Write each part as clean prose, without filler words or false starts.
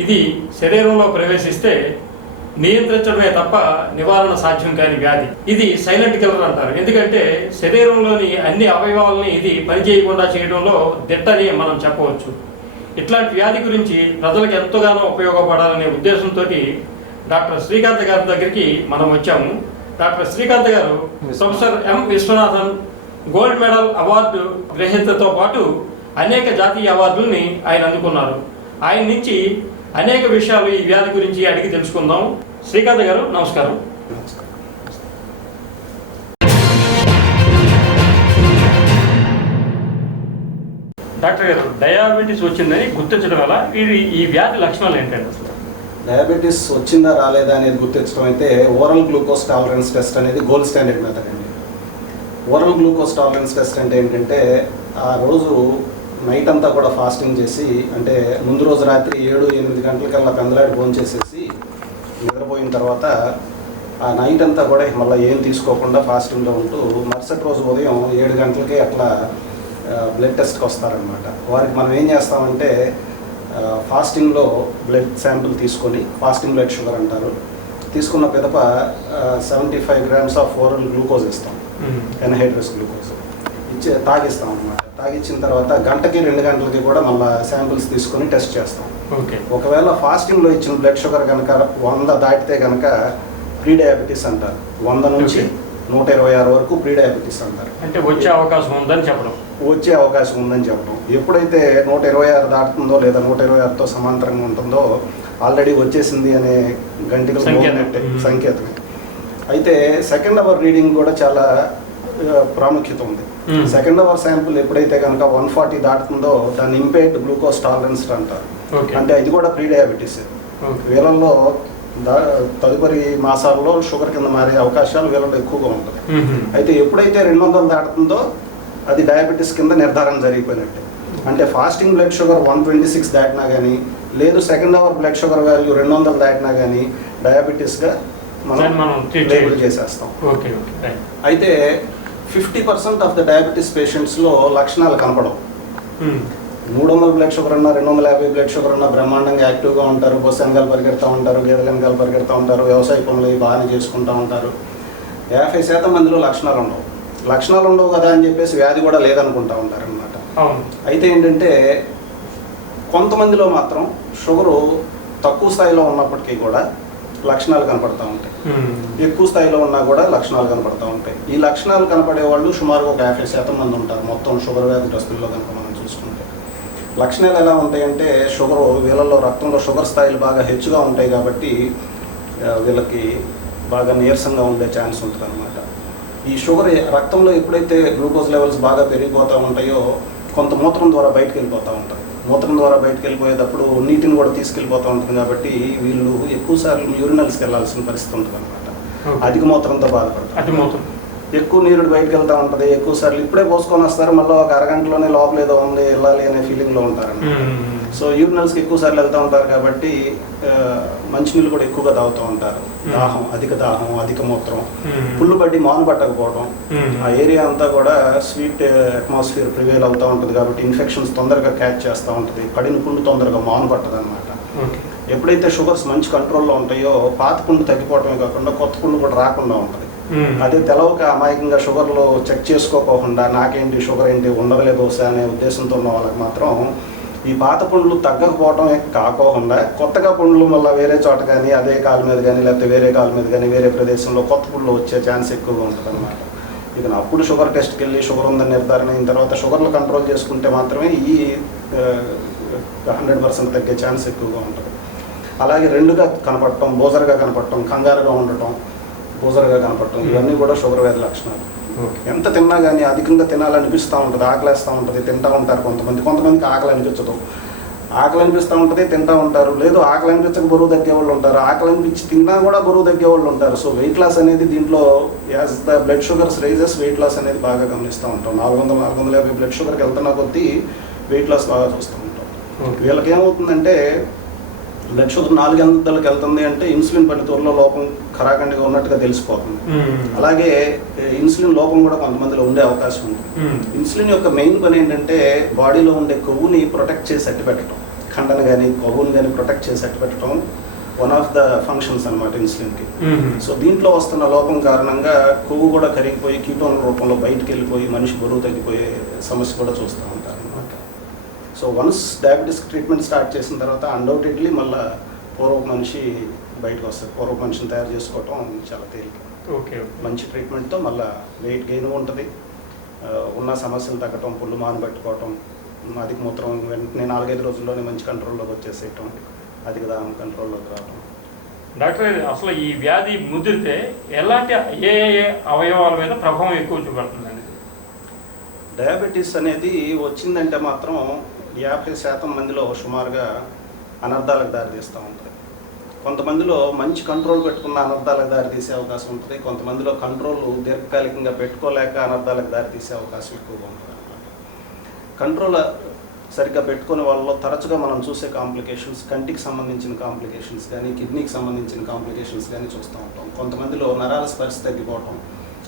ఇది శరీరంలో ప్రవేశిస్తే నియంత్రించడమే తప్ప నివారణ సాధ్యం కాని వ్యాధి. ఇది సైలెంట్ కిల్లర్ అంటారు. ఎందుకంటే శరీరంలోని అన్ని అవయవాలని ఇది పనిచేయకుండా చేయడంలో దిట్టని మనం చెప్పవచ్చు. ఇట్లాంటి వ్యాధి గురించి ప్రజలకు ఎంతగానో ఉపయోగపడాలనే ఉద్దేశంతో డాక్టర్ శ్రీకాంత్ గారి దగ్గరికి మనం వచ్చాము. Doctor Srikanth garu professor M Viswanathan gold medal award గ్రహీతతో పాటు అనేక జాతీయ అవార్డుల్ని ఆయన అందుకున్నారు. ఆయన నుంచి అనేక విషయాలు ఈ వ్యాధి గురించి అడిగి తెలుసుకుందాం. శ్రీకాంత్ గారు నమస్కారం. డాక్టర్ గారు, డయాబెటీస్ వచ్చిందని గుర్తించడం వల్ల ఈ వ్యాధి లక్షణాలు ఏంటంటే అసలు? డయాబెటీస్ వచ్చిందా రాలేదా అనేది గుర్తించడం అయితే ఓరల్ గ్లూకోజ్ టాలరెన్స్ టెస్ట్ అనేది గోల్డ్ స్టాండర్డ్ మెథడ్ అండి. ఓరల్ గ్లూకోజ్ టాలరెన్స్ టెస్ట్ అంటే ఏంటంటే ఆ రోజు నైట్ అంతా కూడా ఫాస్టింగ్ చేసి, అంటే ముందు రోజు రాత్రి 7-8 గంటలకల్లా పెందలాడి భోజనం చేసేసి నిద్రపోయిన తర్వాత ఆ నైట్ అంతా కూడా మళ్ళీ ఏం తీసుకోకుండా ఫాస్టింగ్లో ఉంటూ మరుసటి రోజు ఉదయం 7 గంటలకే అట్లా బ్లడ్ టెస్ట్కి వస్తారనమాట. వారికి మనం ఏం చేస్తామంటే ఫాస్టింగ్లో బ్లడ్ శాంపిల్ తీసుకొని, ఫాస్టింగ్ బ్లడ్ షుగర్ అంటారు, తీసుకున్న పిదప 75 grams ఆఫ్ ఓరల్ గ్లూకోజ్ ఇస్తాం, ఎన్హైడ్రస్ గ్లూకోజ్ తాగిస్తాం అనమాట. తాగిచ్చిన తర్వాత గంటకి 2 గంటలకి కూడా మళ్ళీ శాంపిల్స్ తీసుకొని టెస్ట్ చేస్తాం. ఒకవేళ ఫాస్టింగ్లో ఇచ్చిన బ్లడ్ షుగర్ కనుక 100 దాటితే కనుక ప్రీ డయాబెటీస్ అంటారు. 100 నుంచి 126 వరకు ప్రీ డయాబెటీస్ అంటారు. అంటే వచ్చే అవకాశం ఉందని చెప్పడం. ఎప్పుడైతే 126 దాటుతుందో లేదా 126తో సమాంతరంగా ఉంటుందో ఆల్రెడీ వచ్చేసింది అనే గంటికి సంకేతమే. అయితే సెకండ్ అవర్ రీడింగ్ కూడా చాలా ప్రాముఖ్యత ఉంది. సెకండ్ అవర్ శాంపుల్ ఎప్పుడైతే కనుక 140 దాటుతుందో దాన్ని ఇంపేర్డ్ గ్లూకోజ్ టాలరెన్స్ అంటారు. అంటే ఇది కూడా ప్రీ డయాబెటీస్. వీళ్ళల్లో తదుపరి మాసాల్లో షుగర్ కింద మారే అవకాశాలు వీళ్ళలో ఎక్కువగా ఉంటుంది. అయితే ఎప్పుడైతే 200 దాటుతుందో అది డయాబెటీస్ కింద నిర్ధారణ జరిగిపోయినట్టే. అంటే ఫాస్టింగ్ బ్లడ్ షుగర్ 126 దాటినా కానీ, లేదు second hour blood sugar value 200 దాటినా కానీ డయాబెటీస్గా మనం లేబుల్ చేసేస్తాం. అయితే 50% ఆఫ్ ద డయాబెటీస్ పేషెంట్స్లో లక్షణాలు కనపడవు. 300 బ్లడ్ షుగర్ ఉన్నా, 250 బ్లడ్ షుగర్ ఉన్నా బ్రహ్మాండంగా యాక్టివ్గా ఉంటారు, బస్సు వెనకాల పరిగెడతా ఉంటారు, గేదెల వెనకాల పరిగెడతా ఉంటారు, వ్యవసాయ పనులు బాగానే చేసుకుంటూ ఉంటారు. 50% మందిలో లక్షణాలు ఉండవు కదా అని చెప్పేసి వ్యాధి కూడా లేదనుకుంటా ఉంటారు అనమాట. అయితే ఏంటంటే కొంతమందిలో మాత్రం షుగరు తక్కువ స్థాయిలో ఉన్నప్పటికీ కూడా లక్షణాలు కనపడతా ఉంటాయి, ఎక్కువ స్థాయిలో ఉన్నా కూడా లక్షణాలు కనపడతా ఉంటాయి. ఈ లక్షణాలు కనపడే వాళ్ళు సుమారు ఒక 50% మంది ఉంటారు మొత్తం షుగర్ వ్యాధిగ్రస్తుల్లో కనుక మనం చూసుకుంటే. లక్షణాలు ఎలా ఉంటాయంటే వీళ్ళల్లో రక్తంలో షుగర్ స్థాయిలు బాగా హెచ్చుగా ఉంటాయి కాబట్టి వీళ్ళకి బాగా నీరసంగా ఉండే ఛాన్స్ ఉంటుంది అనమాట. ఈ షుగర్ రక్తంలో ఎప్పుడైతే గ్లూకోజ్ లెవెల్స్ బాగా పెరిగిపోతూ ఉంటాయో కొంత మూత్రం ద్వారా బయటకు వెళ్ళిపోతూ ఉంటుంది. మూత్రం ద్వారా బయటకు వెళ్ళిపోయేటప్పుడు నీటిని కూడా తీసుకెళ్ళిపోతూ ఉంటుంది కాబట్టి వీళ్ళు ఎక్కువసార్లు యూరినల్స్కి వెళ్ళాల్సిన పరిస్థితి ఉంటుంది అనమాట. అధిక మూత్రంతో బాధపడతారు. ఎక్కువ నీరు బయటకు వెళ్తూ ఉంటుంది. ఎక్కువ సార్లు ఇప్పుడే పోసుకొని వస్తారు, మళ్ళీ ఒక అరగంటలోనే లోపల ఏదో ఉంది వెళ్ళాలి అనే ఫీలింగ్లో ఉంటారన్నమాట. సో యూరినల్స్కి ఎక్కువ సార్లు వెళ్తూ ఉంటారు కాబట్టి మంచినీళ్ళు కూడా ఎక్కువగా తాగుతూ ఉంటారు. దాహం, అధిక మూత్రం, పుల్లు పట్టి మాను పట్టకపోవడం, ఆ ఏరియా అంతా కూడా స్వీట్ అట్మాస్ఫియర్ ప్రివేల్ అవుతూ ఉంటుంది కాబట్టి ఇన్ఫెక్షన్స్ తొందరగా క్యాచ్ చేస్తూ ఉంటుంది. పడిన పుండు తొందరగా మాను పట్టదు అనమాట. ఎప్పుడైతే షుగర్స్ మంచి కంట్రోల్లో ఉంటాయో పాత పుండు తగ్గిపోవడమే కాకుండా కొత్త పుండు కూడా రాకుండా ఉంటుంది. అదే తెలవక అమాయకంగా షుగర్లో చెక్ చేసుకోకుండా నాకేంటి షుగర్ ఏంటి ఉండదులే బహుశా అనే ఉద్దేశంతో ఉన్న వాళ్ళకి మాత్రం ఈ పాత పుండ్లు తగ్గకపోవడమే కాకుండా కొత్తగా పుండ్లు మళ్ళీ వేరే చోట కానీ అదే కాలు మీద కానీ లేకపోతే వేరే కాలు మీద కానీ వేరే ప్రదేశంలో కొత్త పుండ్లు వచ్చే ఛాన్స్ ఎక్కువగా ఉంటుంది అనమాట. ఇక అప్పుడు షుగర్ టెస్ట్కి వెళ్ళి షుగర్ ఉందని నిర్ధారణ అయిన తర్వాత షుగర్లు కంట్రోల్ చేసుకుంటే మాత్రమే ఈ 100% తగ్గే ఛాన్స్ ఎక్కువగా ఉంటుంది. అలాగే రెండుగా కనపడటం, బోజర్గా కనపడటం, కంగారుగా ఉండటం, బోజర్గా కనపడటం, ఇవన్నీ కూడా షుగర్ వ్యాధి లక్షణాలు. ఎంత తిన్నా కానీ అధికంగా తినాలనిపిస్తూ ఉంటుంది, ఆకలేస్తూ ఉంటుంది, తింటూ ఉంటారు. కొంతమందికి ఆకలి అనిపించదు, ఆకలి అనిపిస్తూ ఉంటుంది, తింటూ ఉంటారు. లేదు ఆకలి అనిపించక బరువు తగ్గే వాళ్ళు ఉంటారు, ఆకలి అనిపించి తిన్నా కూడా బరువు తగ్గే వాళ్ళు ఉంటారు. సో వెయిట్ లాస్ అనేది దీంట్లో as the blood sugars rises weight loss అనేది బాగా గమనిస్తూ ఉంటాం. 400-450 బ్లడ్ షుగర్కి వెళ్తున్న కొద్దీ వెయిట్ లాస్ బాగా చూస్తూ ఉంటాం. వీళ్ళకి ఏమవుతుందంటే బ్లడ్ షుగర్ 400కి వెళ్తుంది అంటే ఇన్సులిన్ పనితీరులో లోపం ఖరాఖండిగా ఉన్నట్టుగా తెలిసిపోతుంది. అలాగే ఇన్సులిన్ లోపం కూడా కొంతమందిలో ఉండే అవకాశం ఉంది. ఇన్సులిన్ యొక్క మెయిన్ పని ఏంటంటే బాడీలో ఉండే కొవ్వుని ప్రొటెక్ట్ చేసి అట్టి పెట్టడం. కండను కానీ కొవ్వును కానీ ప్రొటెక్ట్ చేసి అట్టు పెట్టడం వన్ ఆఫ్ ద ఫంక్షన్స్ అనమాట ఇన్సులిన్కి. సో దీంట్లో వస్తున్న లోపం కారణంగా కొవ్వు కూడా కరిగిపోయి కీటోన్ రూపంలో బయటికి వెళ్ళిపోయి మనిషి బరువు తగ్గిపోయే సమస్య కూడా చూస్తూ ఉంటారు అనమాట. So once diabetes treatment start చేసిన తర్వాత అన్డౌటెడ్లీ మళ్ళీ పూర్వపు మనిషి బయటకు వస్తుంది. పూర్వపు మనిషిని తయారు చేసుకోవటం చాలా తేలిక. ఓకే. మంచి ట్రీట్మెంట్తో మళ్ళీ వెయిట్ గెయిన్ ఉంటుంది, ఉన్న సమస్యలు తగ్గటం, పుళ్ళు మానబెట్టుకోవటం, అధిక మూత్రం వెంటనే 4-5 రోజుల్లోనే మంచి కంట్రోల్లోకి వచ్చేసేయటం, అధిక దాహం కంట్రోల్లోకి రావడం. డాక్టర్ అసలు ఈ వ్యాధి ముదిరితే ఎలాంటి ఏ అవయవాల మీద ప్రభావం ఎక్కువ చూపెడుతుందండి? డయాబెటీస్ అనేది వచ్చిందంటే మాత్రం 50% మందిలో సుమారుగా అనర్థాలకు దారితీస్తూ ఉంటుంది. కొంతమందిలో మంచి కంట్రోల్ పెట్టుకున్న అనర్థాలకు దారితీసే అవకాశం ఉంటుంది. కొంతమందిలో కంట్రోల్ దీర్ఘకాలికంగా పెట్టుకోలేక అనర్థాలకు దారితీసే అవకాశం ఎక్కువగా ఉంటుంది అన్నమాట. కంట్రోల్ సరిగ్గా పెట్టుకునే వాళ్ళలో తరచుగా మనం చూసే కాంప్లికేషన్స్ కంటికి సంబంధించిన కాంప్లికేషన్స్ కానీ కిడ్నీకి సంబంధించిన కాంప్లికేషన్స్ కానీ చూస్తూ ఉంటాం. కొంతమందిలో నరాల స్పర్శ తగ్గిపోవటం,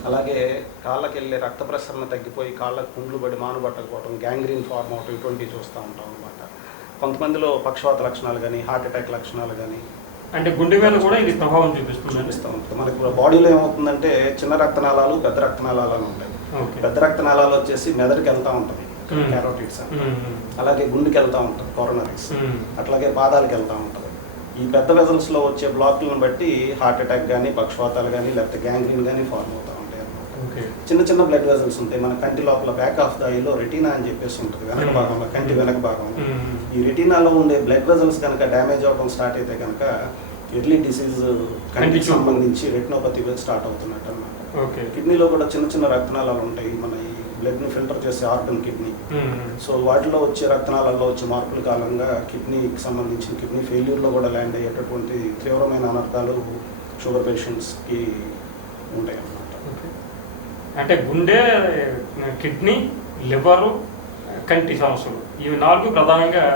అలాగే కాళ్ళకి వెళ్ళే రక్త ప్రసరణ తగ్గిపోయి కాళ్ళకు పుండ్లు పడి మానుబట్టకపోవటం, గ్యాంగ్రీన్ ఫార్మ్ అవటం, ఇటువంటివి చూస్తూ ఉంటాం అనమాట. కొంతమందిలో పక్షవాత లక్షణాలు కానీ హార్ట్ అటాక్ లక్షణాలు కానీ, అంటే గుండె మీద కూడా ఇది ప్రభావం చూపిస్తూ ఉంటుంది. మనకి బాడీలో ఏమవుతుందంటే చిన్న రక్తనాళాలు పెద్ద రక్తనాళాలు ఉంటాయి. పెద్ద రక్తనాళాలు వచ్చేసి మెదడుకి వెళ్తూ ఉంటుంది, క్యారోటిడ్స్, అలాగే గుండెకి వెళ్తూ ఉంటుంది కోరోనరీస్, అట్లాగే పాదాలకు వెళ్తూ ఉంటుంది. ఈ పెద్ద వెజల్స్లో వచ్చే బ్లాక్లను బట్టి హార్ట్ అటాక్ కానీ పక్షవాతాలు కానీ లేకపోతే గ్యాంగ్రీన్ కానీ ఫార్మ్ అవుతూ ఉంటాయి అన్నమాట. చిన్న చిన్న బ్లడ్ వెజల్స్ ఉంటాయి మన కంటి లోపల, బ్యాక్ ఆఫ్ ద ఐలో రెటీనా అని చెప్పేసి ఉంటుంది వెనక భాగంలో, కంటి వెనక భాగంలో. ఈ రెటీనాలో ఉండే బ్లడ్ వెజల్స్ కనుక డ్యామేజ్ అవడం స్టార్ట్ అయితే కనుక ఎర్లీ డిసీజ్ కంటికి సంబంధించి రెటినోపతి స్టార్ట్ అవుతున్నట్టు అన్నమాట. కిడ్నీలో కూడా చిన్న చిన్న రక్తనాళాలు ఉంటాయి, మన ఈ బ్లడ్ని ఫిల్టర్ చేసే ఆర్గన్ కిడ్నీ. సో వాటిలో వచ్చే రక్తనాళాల్లో వచ్చే మార్పుల కారణంగా కిడ్నీకి సంబంధించిన కిడ్నీ ఫెయిల్యూర్లో కూడా ల్యాండ్ అయ్యేటటువంటి తీవ్రమైన అనర్థాలు షుగర్ పేషెంట్స్కి ఉంటాయి అన్నమాట. అంటే గుండె, కిడ్నీ, లివరు, కంటి సమస్యలు ఇవి 4 ప్రధానంగా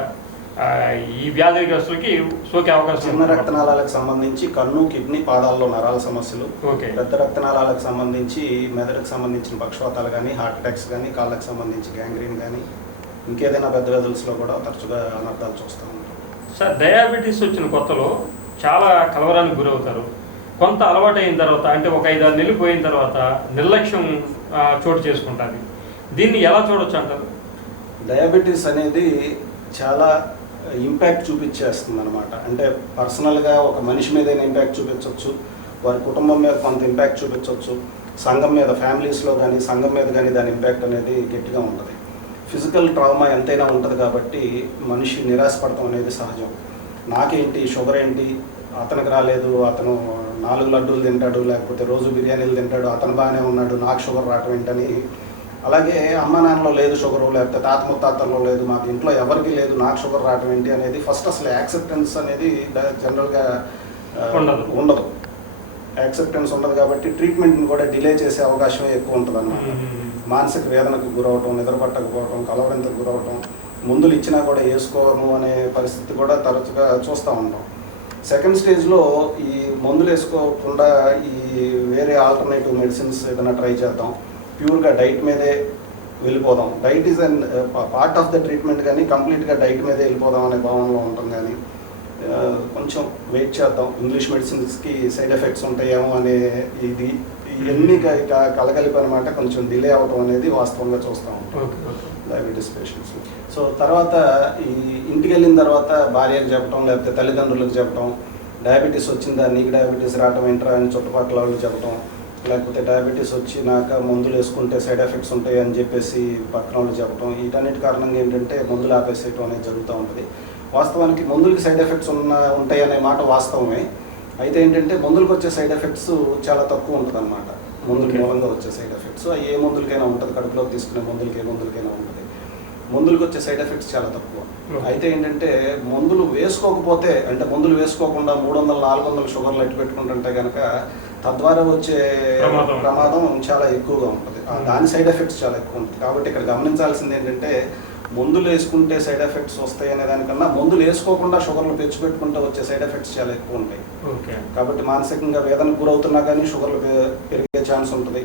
ఈ వ్యాధిగ్రస్తులకి సోకే అవకాశం. చిన్న రక్తనాళాలకు సంబంధించి కన్ను, కిడ్నీ, పాదాల్లో నరాల సమస్యలు, పెద్ద రక్తనాళాలకు సంబంధించి మెదడుకు సంబంధించిన పక్షవాతాలు కానీ హార్ట్ అటాక్స్ కానీ, కాళ్ళకు సంబంధించి గ్యాంగ్రీన్ కానీ, ఇంకేదైనా పెద్ద వెజల్స్లో కూడా తరచుగా అనర్థాలు చూస్తూ ఉంటాం. సార్, డయాబెటీస్ వచ్చిన కొత్తలో చాలా కలవరానికి గురవుతారు. కొంత అలవాటు అయిన తర్వాత, అంటే ఒక 5-6 నెలలు పోయిన తర్వాత నిర్లక్ష్యం చోటు చేసుకుంటుంది. దీన్ని ఎలా చూడొచ్చు అంటారు? డయాబెటీస్ అనేది చాలా ఇంపాక్ట్ చూపించేస్తుంది అనమాట. అంటే పర్సనల్గా ఒక మనిషి మీదైనా ఇంపాక్ట్ చూపించవచ్చు, వారి కుటుంబం మీద కొంత ఇంపాక్ట్ చూపించవచ్చు, సంఘం మీద, ఫ్యామిలీస్లో కానీ సంఘం మీద కానీ దాని ఇంపాక్ట్ అనేది గట్టిగా ఉంటుంది. ఫిజికల్ ట్రామా ఎంతైనా ఉంటుంది కాబట్టి మనిషి నిరాశపడటం అనేది సహజం. నాకేంటి, షుగర్ ఏంటి, అతనికి రాలేదు, అతను 4 లడ్డూలు తింటాడు, లేకపోతే రోజు బిర్యానీలు తింటాడు, అతను బాగానే ఉన్నాడు, నాకు షుగర్ రావటం ఏంటని. అలాగే అమ్మ నాన్నలో లేదు షుగరు, లేకపోతే తాత ముత్తాతల్లో లేదు, మాకు ఇంట్లో ఎవరికి లేదు, నాకు షుగర్ రావటం ఏంటి అనేది ఫస్ట్ అసలు యాక్సెప్టెన్స్ అనేది జనరల్గా ఉండదు. యాక్సెప్టెన్స్ ఉండదు కాబట్టి ట్రీట్మెంట్ని కూడా డిలే చేసే అవకాశమే ఎక్కువ ఉంటుంది అన్నమాట. మానసిక వేదనకు గురవటం, నిద్ర పట్టకపోవటం, కలవరింతకు గురవటం, మందులు ఇచ్చినా కూడా వేసుకోము అనే పరిస్థితి కూడా తరచుగా చూస్తూ ఉంటాం. సెకండ్ స్టేజ్లో ఈ మందులు వేసుకోకుండా ఈ వేరే ఆల్టర్నేటివ్ మెడిసిన్స్ ఏదైనా ట్రై చేద్దాం, ప్యూర్గా డైట్ మీదే వెళ్ళిపోదాం, diet is an part of the treatment కానీ కంప్లీట్గా డైట్ మీదే వెళ్ళిపోదాం అనే భావనలో ఉంటాం. కానీ కొంచెం వెయిట్ చేద్దాం, ఇంగ్లీష్ మెడిసిన్స్కి సైడ్ ఎఫెక్ట్స్ ఉంటాయేమో అనే ఇవన్నీ కలగలిపి అనమాట కొంచెం డిలే అవ్వడం అనేది వాస్తవంగా చూస్తూ ఉంటాం డయాబెటీస్ పేషెంట్స్. సో తర్వాత ఈ ఇంటికి వెళ్ళిన తర్వాత భార్యకు చెప్పడం, లేకపోతే తల్లిదండ్రులకు చెప్పడం, డయాబెటీస్ వచ్చిందా, నీకు డయాబెటీస్ రావటం ఏంట్రా అని చుట్టుపక్కల వాళ్ళు చెప్పడం, లేకపోతే డయాబెటీస్ వచ్చినాక మందులు వేసుకుంటే సైడ్ ఎఫెక్ట్స్ ఉంటాయి అని చెప్పేసి పక్కన వాళ్ళు చెప్పడం, వీటన్నిటి కారణంగా ఏంటంటే మందులు ఆపేసేయటం అనేది జరుగుతూ ఉంటుంది. వాస్తవానికి మందులకి సైడ్ ఎఫెక్ట్స్ ఉంటాయి అనే మాట వాస్తవమే. అయితే ఏంటంటే మందులకు వచ్చే సైడ్ ఎఫెక్ట్స్ చాలా తక్కువ ఉంటుంది అన్నమాట. మందుల మూలంగా వచ్చే సైడ్ ఎఫెక్ట్స్ ఏ మందులకైనా ఉంటుంది, కడుపులోకి తీసుకునే మందులకి ఏ మందులకైనా ఉంటుంది. మందులకు వచ్చే సైడ్ ఎఫెక్ట్స్ చాలా తక్కువ. అయితే ఏంటంటే మందులు వేసుకోకపోతే, అంటే మందులు వేసుకోకుండా 300-400 షుగర్లు ఎట్టు పెట్టుకుంటుంటే కనుక తద్వారా వచ్చే ప్రమాదం చాలా ఎక్కువగా ఉంటుంది. దాని సైడ్ ఎఫెక్ట్స్ చాలా ఎక్కువ ఉంటుంది. కాబట్టి ఇక్కడ గమనించాల్సింది ఏంటంటే మందులు వేసుకుంటే సైడ్ ఎఫెక్ట్స్ వస్తాయి అనే దానికన్నా మందులు వేసుకోకుండా షుగర్లు పెంచుకుంటూ వచ్చే సైడ్ ఎఫెక్ట్స్ చాలా ఎక్కువ ఉంటాయి. కాబట్టి మానసికంగా వేదనకు గురవుతున్నా కానీ షుగర్లు పెరిగే ఛాన్స్ ఉంటుంది,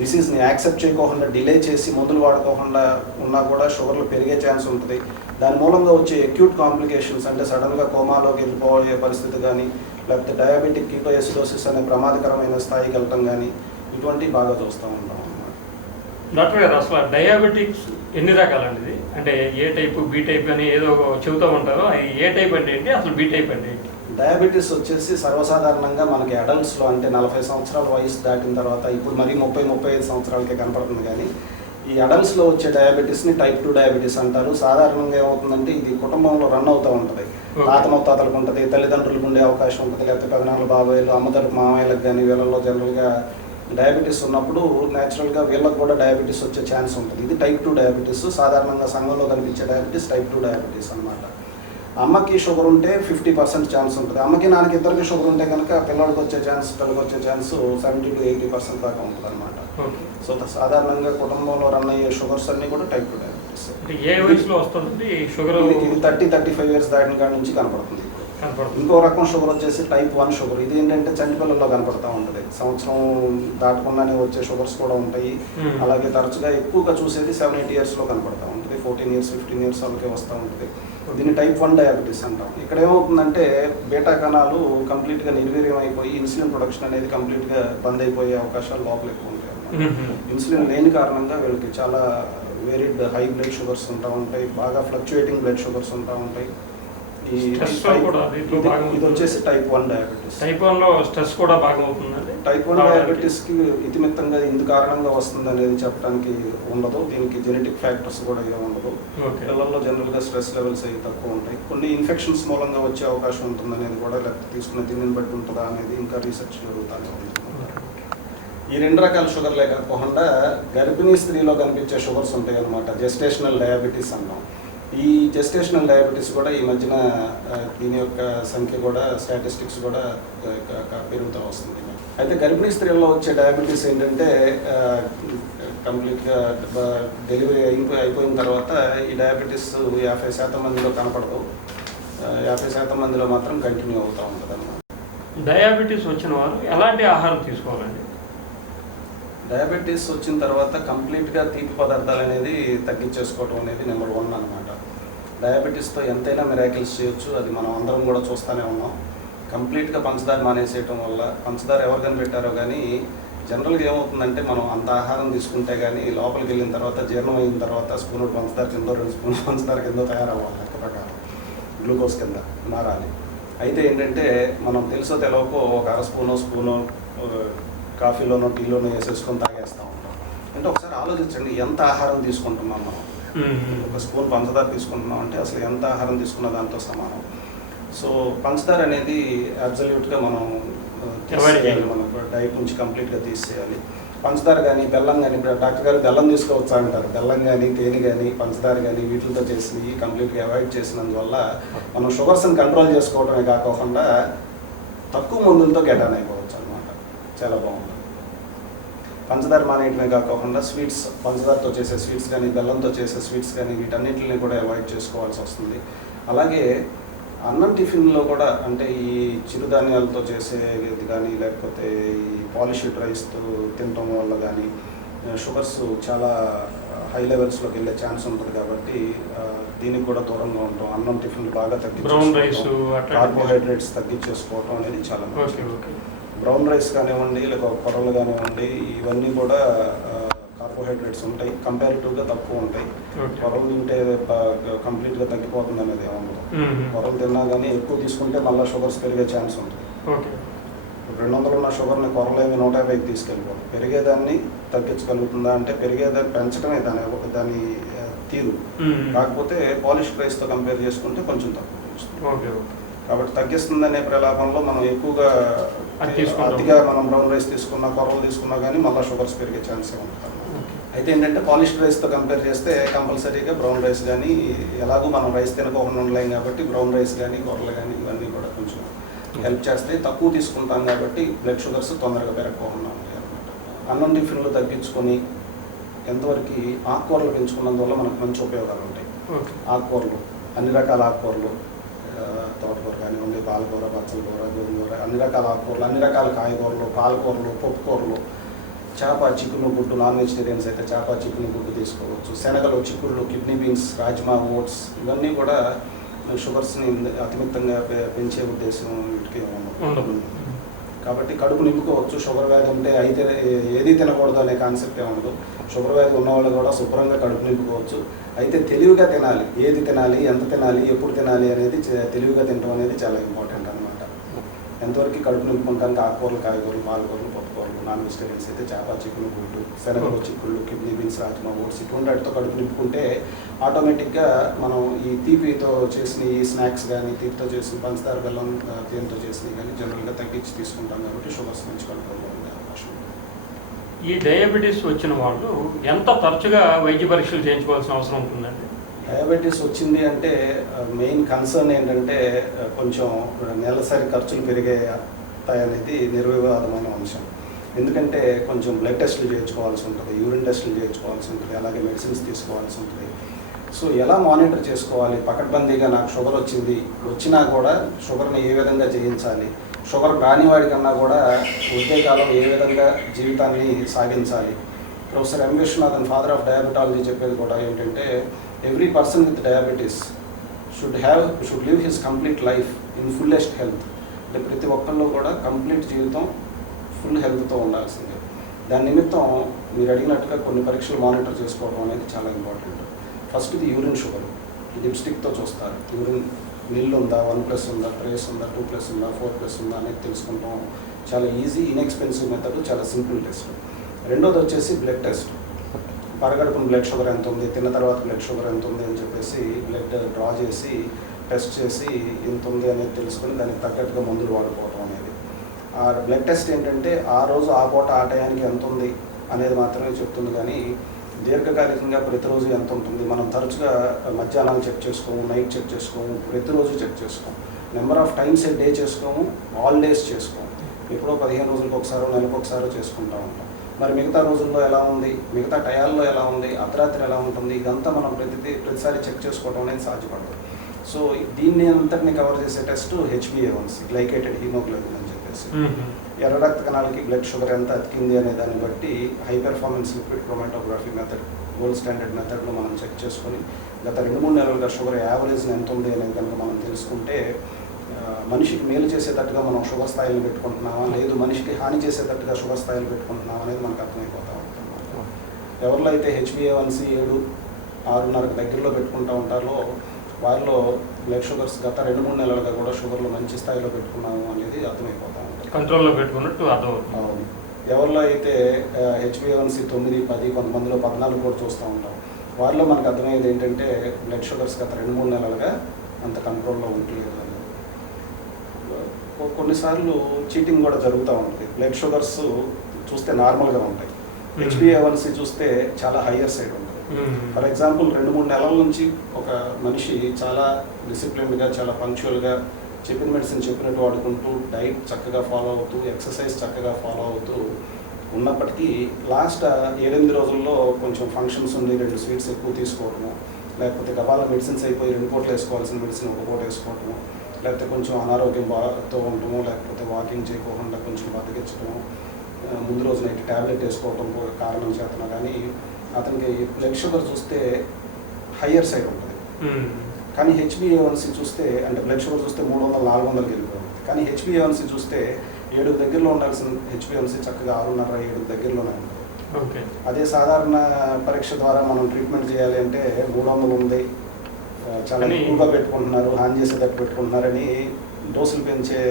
డిసీజ్ని యాక్సెప్ట్ చేయకోకుండా డిలే చేసి మందులు వాడుకోకుండా ఉన్నా కూడా షుగర్లు పెరిగే ఛాన్స్ ఉంటుంది. దాని మూలంగా వచ్చే అక్యూట్ కాంప్లికేషన్స్ అంటే సడన్గా కోమాలోకి వెళ్ళిపోయే పరిస్థితి కానీ, లేకపోతే డయాబెటిక్ కీటోఎసిడోసిస్ అనే ప్రమాదకరమైన స్థాయికి వెళ్ళటం కానీ, ఇటువంటివి బాగా చూస్తూ ఉంటాం అన్నమాట. డాక్టర్ గారు, అసలు డయాబెటిక్స్ ఎన్ని రకాలండి? అంటే ఏ టైపు, బి టైప్ అని ఏదో చెబుతూ ఉంటారు. అది ఏ టైప్ అంటే ఏంటి, అసలు బి టైప్ అంటే ఏంటి? డయాబెటీస్ వచ్చేసి సర్వసాధారణంగా మనకి అడల్ట్స్లో అంటే 40 సంవత్సరాల వయసు దాటిన తర్వాత, ఇప్పుడు మరీ 30-35 సంవత్సరాలకే కనపడుతుంది. కానీ ఈ అడల్ట్స్లో వచ్చే డయాబెటీస్ని టైప్ 2 డయాబెటీస్ అంటారు. సాధారణంగా ఏమవుతుందంటే ఇది కుటుంబంలో రన్ అవుతూ ఉంటుంది. తాత ముత్తాతలకు ఉంటుంది, తల్లిదండ్రులకు ఉండే అవకాశం ఉంటుంది, లేకపోతే పెదనాన్నలు, బాబాయిలు, అమ్మదలకు, మామయ్యలకు కానీ వీళ్ళలో జనరల్గా డయాబెటీస్ ఉన్నప్పుడు న్యాచురల్గా వీళ్ళకి కూడా డయాబెటీస్ వచ్చే ఛాన్స్ ఉంటుంది. ఇది టైప్ 2 డయాబెటీస్. సాధారణంగా సంఘంలో కనిపించే డయాబెటీస్ టైప్ 2 డయాబెటీస్ అనమాట. అమ్మకి షుగర్ ఉంటే 50% ఛాన్స్ ఉంటుంది. అమ్మకి నాన్నకి ఇద్దరికి షుగర్ ఉంటే కనుక పిల్లడికి వచ్చే ఛాన్స్ 70 to 80% దాకా ఉంటుంది అనమాట. సో సాధారణంగా కుటుంబంలో రన్ అయ్యే షుగర్స్ అన్నీ కూడా టైప్ 2 డయాబెటీస్. ఏ వయసులో వస్తుంది షుగర్? ఇది 30-35 ఇయర్స్ దాటిన కాడి నుంచి కనపడుతుంది. ఇంకో రకం షుగర్ వచ్చేసి టైప్ 1 షుగర్. ఇది ఏంటంటే చంటిపిల్లల్లో కనపడతా ఉంటుంది. సంవత్సరం దాటకుండానే వచ్చే షుగర్స్ కూడా ఉంటాయి. అలాగే తరచుగా ఎక్కువగా చూసేది 7-8 ఇయర్స్లో కనపడతా ఉంటుంది. 14 ఇయర్స్ 15 ఇయర్స్ వాళ్ళకే వస్తూ ఉంటుంది. దీన్ని టైప్ 1 డయాబెటీస్ అంటాం. ఇక్కడ ఏమవుతుందంటే బీటా కణాలు కంప్లీట్గా నిర్వీర్యం అయిపోయి ఇన్సులిన్ ప్రొడక్షన్ అనేది కంప్లీట్గా బంద్ అయిపోయే అవకాశాలు లోపల ఎక్కువ ఉంటాయి. ఇన్సులిన్ లేని కారణంగా వీళ్ళకి చాలా వేరిడ్ హై బ్లడ్ షుగర్స్ ఉంటా ఉంటాయి, బాగా ఫ్లక్చుయేటింగ్ బ్లడ్ షుగర్స్ ఉంటా ఉంటాయి. ఇది వచ్చేసి టైప్ 1 డయాబెటీస్. టైప్ 1లో స్ట్రెస్ కూడా బాగా అవుతుందండి. టైప్ 1 డయాబెటీస్కి ఇతిమిత్తంగా ఇందు కారణంగా వస్తుంది అనేది చెప్పడానికి ఉండదు. దీనికి జెనెటిక్ ఫ్యాక్టర్స్ కూడా ఏమి ఉండదు. పిల్లల్లో జనరల్గా స్ట్రెస్ లెవెల్స్ అవి తక్కువ ఉంటాయి. కొన్ని ఇన్ఫెక్షన్స్ మూలంగా వచ్చే అవకాశం ఉంటుంది అనేది కూడా, లేకపోతే తీసుకునే తిండిని బట్టి ఉంటుందా అనేది ఇంకా రీసెర్చ్ జరుగుతూనే ఉంటుంది. ఈ 2 రకాల షుగర్లే కాకుండా గర్భిణీ స్త్రీలో కనిపించే షుగర్స్ ఉంటాయి అన్నమాట. జెస్టేషనల్ డయాబెటీస్ అన్నాం. ఈ జెస్టేషనల్ డయాబెటీస్ కూడా ఈ మధ్యన దీని యొక్క సంఖ్య కూడా, స్టాటిస్టిక్స్ కూడా పెరుగుతూ వస్తుంది. అయితే గర్భిణీ స్త్రీల్లో వచ్చే డయాబెటీస్ ఏంటంటే కంప్లీట్గా డెలివరీ అయిపోయిన తర్వాత ఈ డయాబెటీస్ 50% మందిలో కనపడదు. 50% మందిలో మాత్రం కంటిన్యూ అవుతూ ఉంటుంది అన్నమాట. డయాబెటీస్ వచ్చిన వారు ఎలాంటి ఆహారం తీసుకోవాలండి? డయాబెటీస్ వచ్చిన తర్వాత కంప్లీట్గా తీపి పదార్థాలు అనేది తగ్గించేసుకోవడం అనేది నెంబర్ 1 అనమాట. డయాబెటీస్తో ఎంతైనా మిరాకిల్స్ చేయొచ్చు, అది మనం అందరం కూడా చూస్తూనే ఉన్నాం. కంప్లీట్గా పంచదార మానేసేయటం వల్ల, పంచదార ఎవరు కనిపెట్టారో కానీ జనరల్గా ఏమవుతుందంటే మనం అంత ఆహారం తీసుకుంటే కానీ లోపలికి వెళ్ళిన తర్వాత, జీర్ణం అయిన తర్వాత స్పూన్ పంచదార కిందో 2 స్పూన్లు పంచదార కిందో తయారవ్వాలి, లెక్క ప్రకారం గ్లూకోజ్ కింద మారాలి. అయితే ఏంటంటే మనం తెలుసో తెలవకో ఒక స్పూనో కాఫీలోనో టీలోనో వేసేసుకొని తాగేస్తూ ఉంటాం. అంటే ఒకసారి ఆలోచించండి, ఎంత ఆహారం తీసుకుంటున్నాం మనం. ఒక స్పూన్ పంచదార తీసుకుంటున్నాం అంటే అసలు ఎంత ఆహారం తీసుకున్న దాంతో సమానం. సో పంచదార అనేది అబ్సల్యూట్గా మనం తీసేయాలి, మన డైట్ నుంచి కంప్లీట్గా తీసేయాలి. పంచదార కానీ బెల్లం కానీ, ఇప్పుడు డాక్టర్ గారు బెల్లం తీసుకోవచ్చా అంటారు. బెల్లం కానీ, తేనె కానీ, పంచదార కానీ వీటితో చేసి కంప్లీట్గా అవాయిడ్ చేసినందువల్ల మనం షుగర్స్ని కంట్రోల్ చేసుకోవడమే కాకుండా తక్కువ మందులతో గెటాన్ అయిపోవచ్చు అనమాట. చాలా బాగుంటుంది. పంచదార మానేయటమే కాకుండా స్వీట్స్, పంచదారతో చేసే స్వీట్స్ కానీ, బెల్లంతో చేసే స్వీట్స్ కానీ వీటన్నిటిని కూడా అవాయిడ్ చేసుకోవాల్సి వస్తుంది. అలాగే అన్నం టిఫిన్లో కూడా, అంటే ఈ చిరుధాన్యాలతో చేసేది కానీ, లేకపోతే ఈ పాలిష్డ్ రైస్తో తినటం వల్ల కానీ షుగర్స్ చాలా హై లెవెల్స్లోకి వెళ్ళే ఛాన్స్ ఉంటుంది. కాబట్టి దీనికి కూడా దూరంగా ఉంటాం. అన్నం టిఫిన్లు బాగా తగ్గించుకోవడం, కార్బోహైడ్రేట్స్ తగ్గించేసుకోవడం అనేది చాలా మంచిది. బ్రౌన్ రైస్ కానివ్వండి, లేక కొర్రలు కానివ్వండి, ఇవన్నీ కూడా కార్బోహైడ్రేట్స్ ఉంటాయి, కంపారిటివ్గా తక్కువ ఉంటాయి. కొర్రలు తింటే కంప్లీట్గా తగ్గిపోతుంది అనేది ఏమన్నా. కొర్రలు తిన్నా కానీ ఎక్కువ తీసుకుంటే మళ్ళీ షుగర్స్ పెరిగే ఛాన్స్ ఉంటుంది. 200 ఉన్న షుగర్ని కొర్రలేమి 150కి తీసుకెళ్ళిపోదు. పెరిగేదాన్ని తగ్గించగలుగుతుందా అంటే పెరిగేదాన్ని పెంచడమే దాని తీరు. కాకపోతే పాలిష్డ్ రైస్తో కంపేర్ చేసుకుంటే కొంచెం తక్కువ తెలుస్తుంది. కాబట్టి తగ్గిస్తుందనే ప్రలాపంలో మనం ఎక్కువగా అతిగా మనం బ్రౌన్ రైస్ తీసుకున్నా, కొర్రలు తీసుకున్నా కానీ మళ్ళీ షుగర్స్ పెరిగే ఛాన్సే ఉంటుంది. అయితే ఏంటంటే పాలిష్డ్ రైస్తో కంపేర్ చేస్తే కంపల్సరీగా బ్రౌన్ రైస్ కానీ, ఎలాగో మనం రైస్ తినకోకుండా ఉండలేం కాబట్టి బ్రౌన్ రైస్ కానీ, కొర్రలు కానీ ఇవన్నీ కూడా కొంచెం హెల్ప్ చేస్తాయి. తక్కువ తీసుకుంటాం కాబట్టి బ్లడ్ షుగర్స్ తొందరగా పెరగకుండా ఉంటాయి అనమాట. అన్నం టిఫిన్లు తగ్గించుకొని ఎంతవరకు ఆకుకూరలు పెంచుకున్నందువల్ల మనకు మంచి ఉపయోగాలు ఉంటాయి. ఆకుకూరలు, అన్ని రకాల ఆకుకూరలు, తోటకూర కానివ్వండి, పాలకూర, పచ్చల కూర, గోంగూర, అన్ని రకాల ఆకుకూరలు, అన్ని రకాల కాయగూరలు, పాలకూరలు, పప్పుకూరలు, చేప, చికెన్, గుడ్డు, నాన్ వెజిటేరియన్స్ అయితే చేప, చికెన్, గుడ్డు తీసుకోవచ్చు. శనగలు, చిక్కుళ్ళు, కిడ్నీ బీన్స్, రాజ్మా, ఓట్స్ ఇవన్నీ కూడా షుగర్స్ని అతిమితంగా పెంచే ఉద్దేశం వీటికి ఉండదు. కాబట్టి కడుపు నింపుకోవచ్చు. షుగర్ వ్యాధి ఉంటే అయితే ఏది తినకూడదు అనే కాన్సెప్ట్ ఉండదు. షుగర్ వ్యాధి ఉన్నవాళ్ళు కూడా శుభ్రంగా కడుపు నింపుకోవచ్చు. అయితే తెలివిగా తినాలి. ఏది తినాలి, ఎంత తినాలి, ఎప్పుడు తినాలి అనేది తెలివిగా తినడం అనేది చాలా ఇంపార్టెంట్ అనమాట. ఎంతవరకు కడుపు నింపుకుంటానికి ఆకుకూరలు, కాయగూరలు, పాలకూరలు, పప్పుకూరలు, నాన్ వెజిటేరియన్స్ అయితే చేప, చికెన్, గుడ్డు, శనగలు, చిక్కుళ్ళు, కిడ్నీ బీన్స్, రాజ్మా, ఓట్స్ ఇటువంటి వాటితో కడుపు నింపుకుంటే ఆటోమేటిక్గా మనం ఈ తీపితో చేసిన ఈ స్నాక్స్ కానీ, తీపితో చేసిన పంచదార, బెల్లం, తేనెతో చేసినవి కానీ జనరల్గా తగ్గించి తీసుకుంటాం కాబట్టి షుగర్స్ నుంచి కంట్రోల్లో ఉండే అవకాశం ఉంది. ఈ డయాబెటీస్ వచ్చిన వాళ్ళు ఎంత తరచుగా వైద్య పరీక్షలు చేయించుకోవాల్సిన అవసరం ఉంటుందండి? డయాబెటీస్ వచ్చింది అంటే మెయిన్ కన్సర్న్ ఏంటంటే కొంచెం నెలసరి ఖర్చులు పెరిగాయనేది నిర్వివాదమైన అంశం. ఎందుకంటే కొంచెం బ్లడ్ టెస్టులు చేయించుకోవాల్సి ఉంటుంది, యూరిన్ టెస్టులు చేయించుకోవాల్సి ఉంటుంది, అలాగే మెడిసిన్స్ తీసుకోవాల్సి ఉంటుంది. సో ఎలా మానిటర్ చేసుకోవాలి? పకడ్బందీగా నాకు షుగర్ వచ్చినా కూడా షుగర్ని ఏ విధంగా చేయించాలి, షుగర్ రాని వాడికన్నా కూడా ఉద్వేగాలు ఏ విధంగా జీవితాన్ని సాగించాలి. Professor M Viswanathan, father of diabetology, చెప్పేది కూడా ఏంటంటే every person with diabetes should live his complete life in fullest health. అంటే ప్రతి ఒక్కళ్ళు కూడా కంప్లీట్ జీవితం ఫుల్ హెల్త్తో ఉండాల్సిందే. దాని నిమిత్తం మీరు అడిగినట్టుగా కొన్ని పరీక్షలు మానిటర్ చేసుకోవడం అనేది చాలా ఇంపార్టెంట్. ఫస్ట్ది యూరిన్ షుగర్. లిప్స్టిక్తో చూస్తారు. యూరిన్ నిల్ ఉందా, 1+ ఉందా, ట్రేస్ ఉందా, 2+ ఉందా, 4+ ఉందా అనేది తెలుసుకుంటాం. చాలా ఈజీ, ఇన్ఎక్స్పెన్సివ్ మెథడ్, చాలా సింపుల్ టెస్ట్. రెండోది వచ్చేసి బ్లడ్ టెస్ట్. పరగడుపున బ్లడ్ షుగర్ ఎంత ఉంది, తిన్న తర్వాత బ్లడ్ షుగర్ ఎంత ఉంది అని చెప్పేసి బ్లడ్ డ్రా చేసి టెస్ట్ చేసి ఎంత ఉంది అనేది తెలుసుకొని దానికి తగ్గట్టుగా మందులు వాడుకోవడం అనేది. ఆ బ్లడ్ టెస్ట్ ఏంటంటే ఆ రోజు ఆ పూట ఆ టయానికి ఎంత ఉంది అనేది మాత్రమే చెప్తుంది, కానీ దీర్ఘకాలికంగా ప్రతిరోజు ఎంత ఉంటుంది మనం తరచుగా మధ్యాహ్నం చెక్ చేసుకోము, నైట్ చెక్ చేసుకోము, ప్రతిరోజు చెక్ చేసుకోము. Number of times a day చేసుకోము, ఆల్ డేస్ చేసుకోము. ఎప్పుడో 15 రోజులకు ఒకసారో, నెలకు ఒకసారో చేసుకుంటూ ఉంటాం. మరి మిగతా రోజుల్లో ఎలా ఉంది, మిగతా టయాల్లో ఎలా ఉంది, అర్ధరాత్రి ఎలా ఉంటుంది, ఇదంతా మనం ప్రతిసారి చెక్ చేసుకోవడం అనేది సాధ్యపడదు. సో దీన్ని అంతటిని కవర్ చేసే టెస్ట్ HbA1c, గ్లైకేటెడ్ హీమోగ్లోబిన్ అని చెప్పేసి. ఎర్ర రక్త కణాలకి బ్లడ్ షుగర్ ఎంత అతికింది అనే దాన్ని బట్టి high performance liquid chromatography method, gold standard మెథడ్లో మనం చెక్ చేసుకొని గత 2-3 నెలలుగా షుగర్ యావరేజ్ ఎంత ఉంది అనేది కనుక మనం తెలుసుకుంటే మనిషికి మేలు చేసేటట్టుగా మనం షుగర్ స్థాయిలు పెట్టుకుంటున్నామా, లేదు మనిషికి హాని చేసేటట్టుగా షుగర్ స్థాయిలు పెట్టుకుంటున్నామా అనేది మనకు అర్థమైపోతూ ఉంటుంది. ఎవరిలో అయితే HbA1c 7, 6.5 దగ్గరలో పెట్టుకుంటూ ఉంటారో వారిలో బ్లడ్ షుగర్స్ గత 2-3 నెలలుగా కూడా షుగర్లు మంచి స్థాయిలో పెట్టుకున్నాము అనేది అర్థమైపోతూ ఉంటుంది. కంట్రోల్లో పెట్టుకున్నట్టు అర్థమవుతుంది. అవును. ఎవరిలో అయితే HbA1c 9, 10, కొంతమందిలో 14 కూడా చూస్తూ ఉంటాం. వారిలో మనకు అర్థమయ్యేది ఏంటంటే బ్లడ్ షుగర్స్ గత 2-3 నెలలుగా అంత కంట్రోల్లో ఉండలేదు. కొన్నిసార్లు చీటింగ్ కూడా జరుగుతూ ఉంటుంది. బ్లడ్ షుగర్స్ చూస్తే నార్మల్గా ఉంటాయి, HbA1c చూస్తే చాలా హయ్యర్ సైడ్ ఉంటుంది. ఫర్ ఎగ్జాంపుల్ 2-3 నెలల నుంచి ఒక మనిషి చాలా డిసిప్లిన్గా, చాలా పంక్చువల్గా చెప్పిన మెడిసిన్ చెప్పినట్టు వాడుకుంటూ, డైట్ చక్కగా ఫాలో అవుతూ, ఎక్సర్సైజ్ చక్కగా ఫాలో అవుతూ ఉన్నప్పటికీ లాస్ట్ 7-8 రోజుల్లో కొంచెం ఫంక్షన్స్ ఉండి 2 స్వీట్స్ ఎక్కువ తీసుకోవటము, లేకపోతే గబాల మెడిసిన్స్ అయిపోయి 2 పూటలు వేసుకోవాల్సిన మెడిసిన్ 1 పూట వేసుకోవటము, లేకపోతే కొంచెం అనారోగ్యం బాగా ఉండటము, లేకపోతే వాకింగ్ చేయకోకుండా కొంచెం బతికించడము, ముందు రోజు నైట్ ట్యాబ్లెట్ వేసుకోవటం కారణం చేతన కానీ అతనికి బ్లడ్ షుగర్ చూస్తే హయ్యర్ సైడ్ ఉంటుంది. కానీ HbA1c చూస్తే, అంటే బ్లడ్ షుగర్ చూస్తే 300-400 వెళ్ళిపోతుంది. కానీ HbA1c చూస్తే 7 దగ్గరలో ఉండాల్సిన HbA1c చక్కగా 6.5-7 దగ్గరలోనే ఉంటుంది. అదే సాధారణ పరీక్ష ద్వారా మనం ట్రీట్మెంట్ చేయాలి అంటే 300 ఉంది, చాలా ఎక్కువగా పెట్టుకుంటున్నారు, హాని చేసేటట్టు పెట్టుకుంటున్నారని డోసులు పెంచే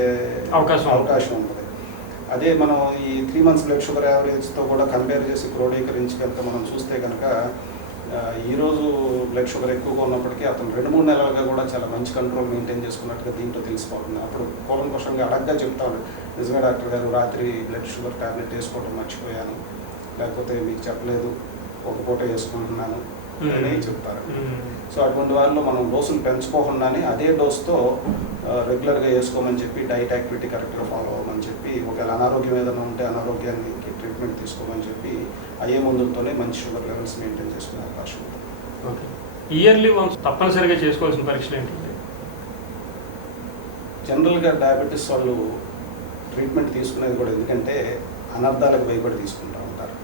అవకాశం ఉంటుంది. అదే మనం ఈ 3 months బ్లడ్ షుగర్ యావరేజ్తో కూడా కంపేర్ చేసి క్రోడీకరించి కనుక మనం చూస్తే కనుక ఈరోజు బ్లడ్ షుగర్ ఎక్కువగా ఉన్నప్పటికీ అతను 2-3 నెలలుగా కూడా చాలా మంచి కంట్రోల్ మెయింటైన్ చేసుకున్నట్టుగా దీంట్లో తెలిసిపోతుంది. అప్పుడు కూలంకషంగా అడగ్గా చెప్తాను, నిజమే డాక్టర్ గారు రాత్రి బ్లడ్ షుగర్ ట్యాబ్లెట్ వేసుకోవడం మర్చిపోయాను, లేకపోతే మీకు చెప్పలేదు, 1 పూట వేసుకుంటున్నాను అని చెప్తారు. సో అటువంటి వారిలో మనం డోసులు పెంచుకోకుండానే అదే డోస్తో రెగ్యులర్గా వేసుకోమని చెప్పి, డైట్ యాక్టివిటీ కరెక్ట్గా ఫాలో అవ్వమని చెప్పి, ఒకవేళ అనారోగ్యం ఏదైనా ఉంటే అనారోగ్యానికి ట్రీట్మెంట్ తీసుకోమని చెప్పి అయ్యే మందులతోనే మంచి షుగర్ లెవెల్స్ మెయింటైన్ చేసుకునే అవకాశం ఉంటుంది. ఓకే. ఇయర్లీ వన్స్ తప్పనిసరిగా చేసుకోవాల్సిన పరీక్షలు ఏంటంటే? జనరల్గా డయాబెటీస్ వాళ్ళు ట్రీట్మెంట్ తీసుకునేది కూడా ఎందుకంటే అనర్థాలకు భయపడి తీసుకుంటూ ఉంటారు.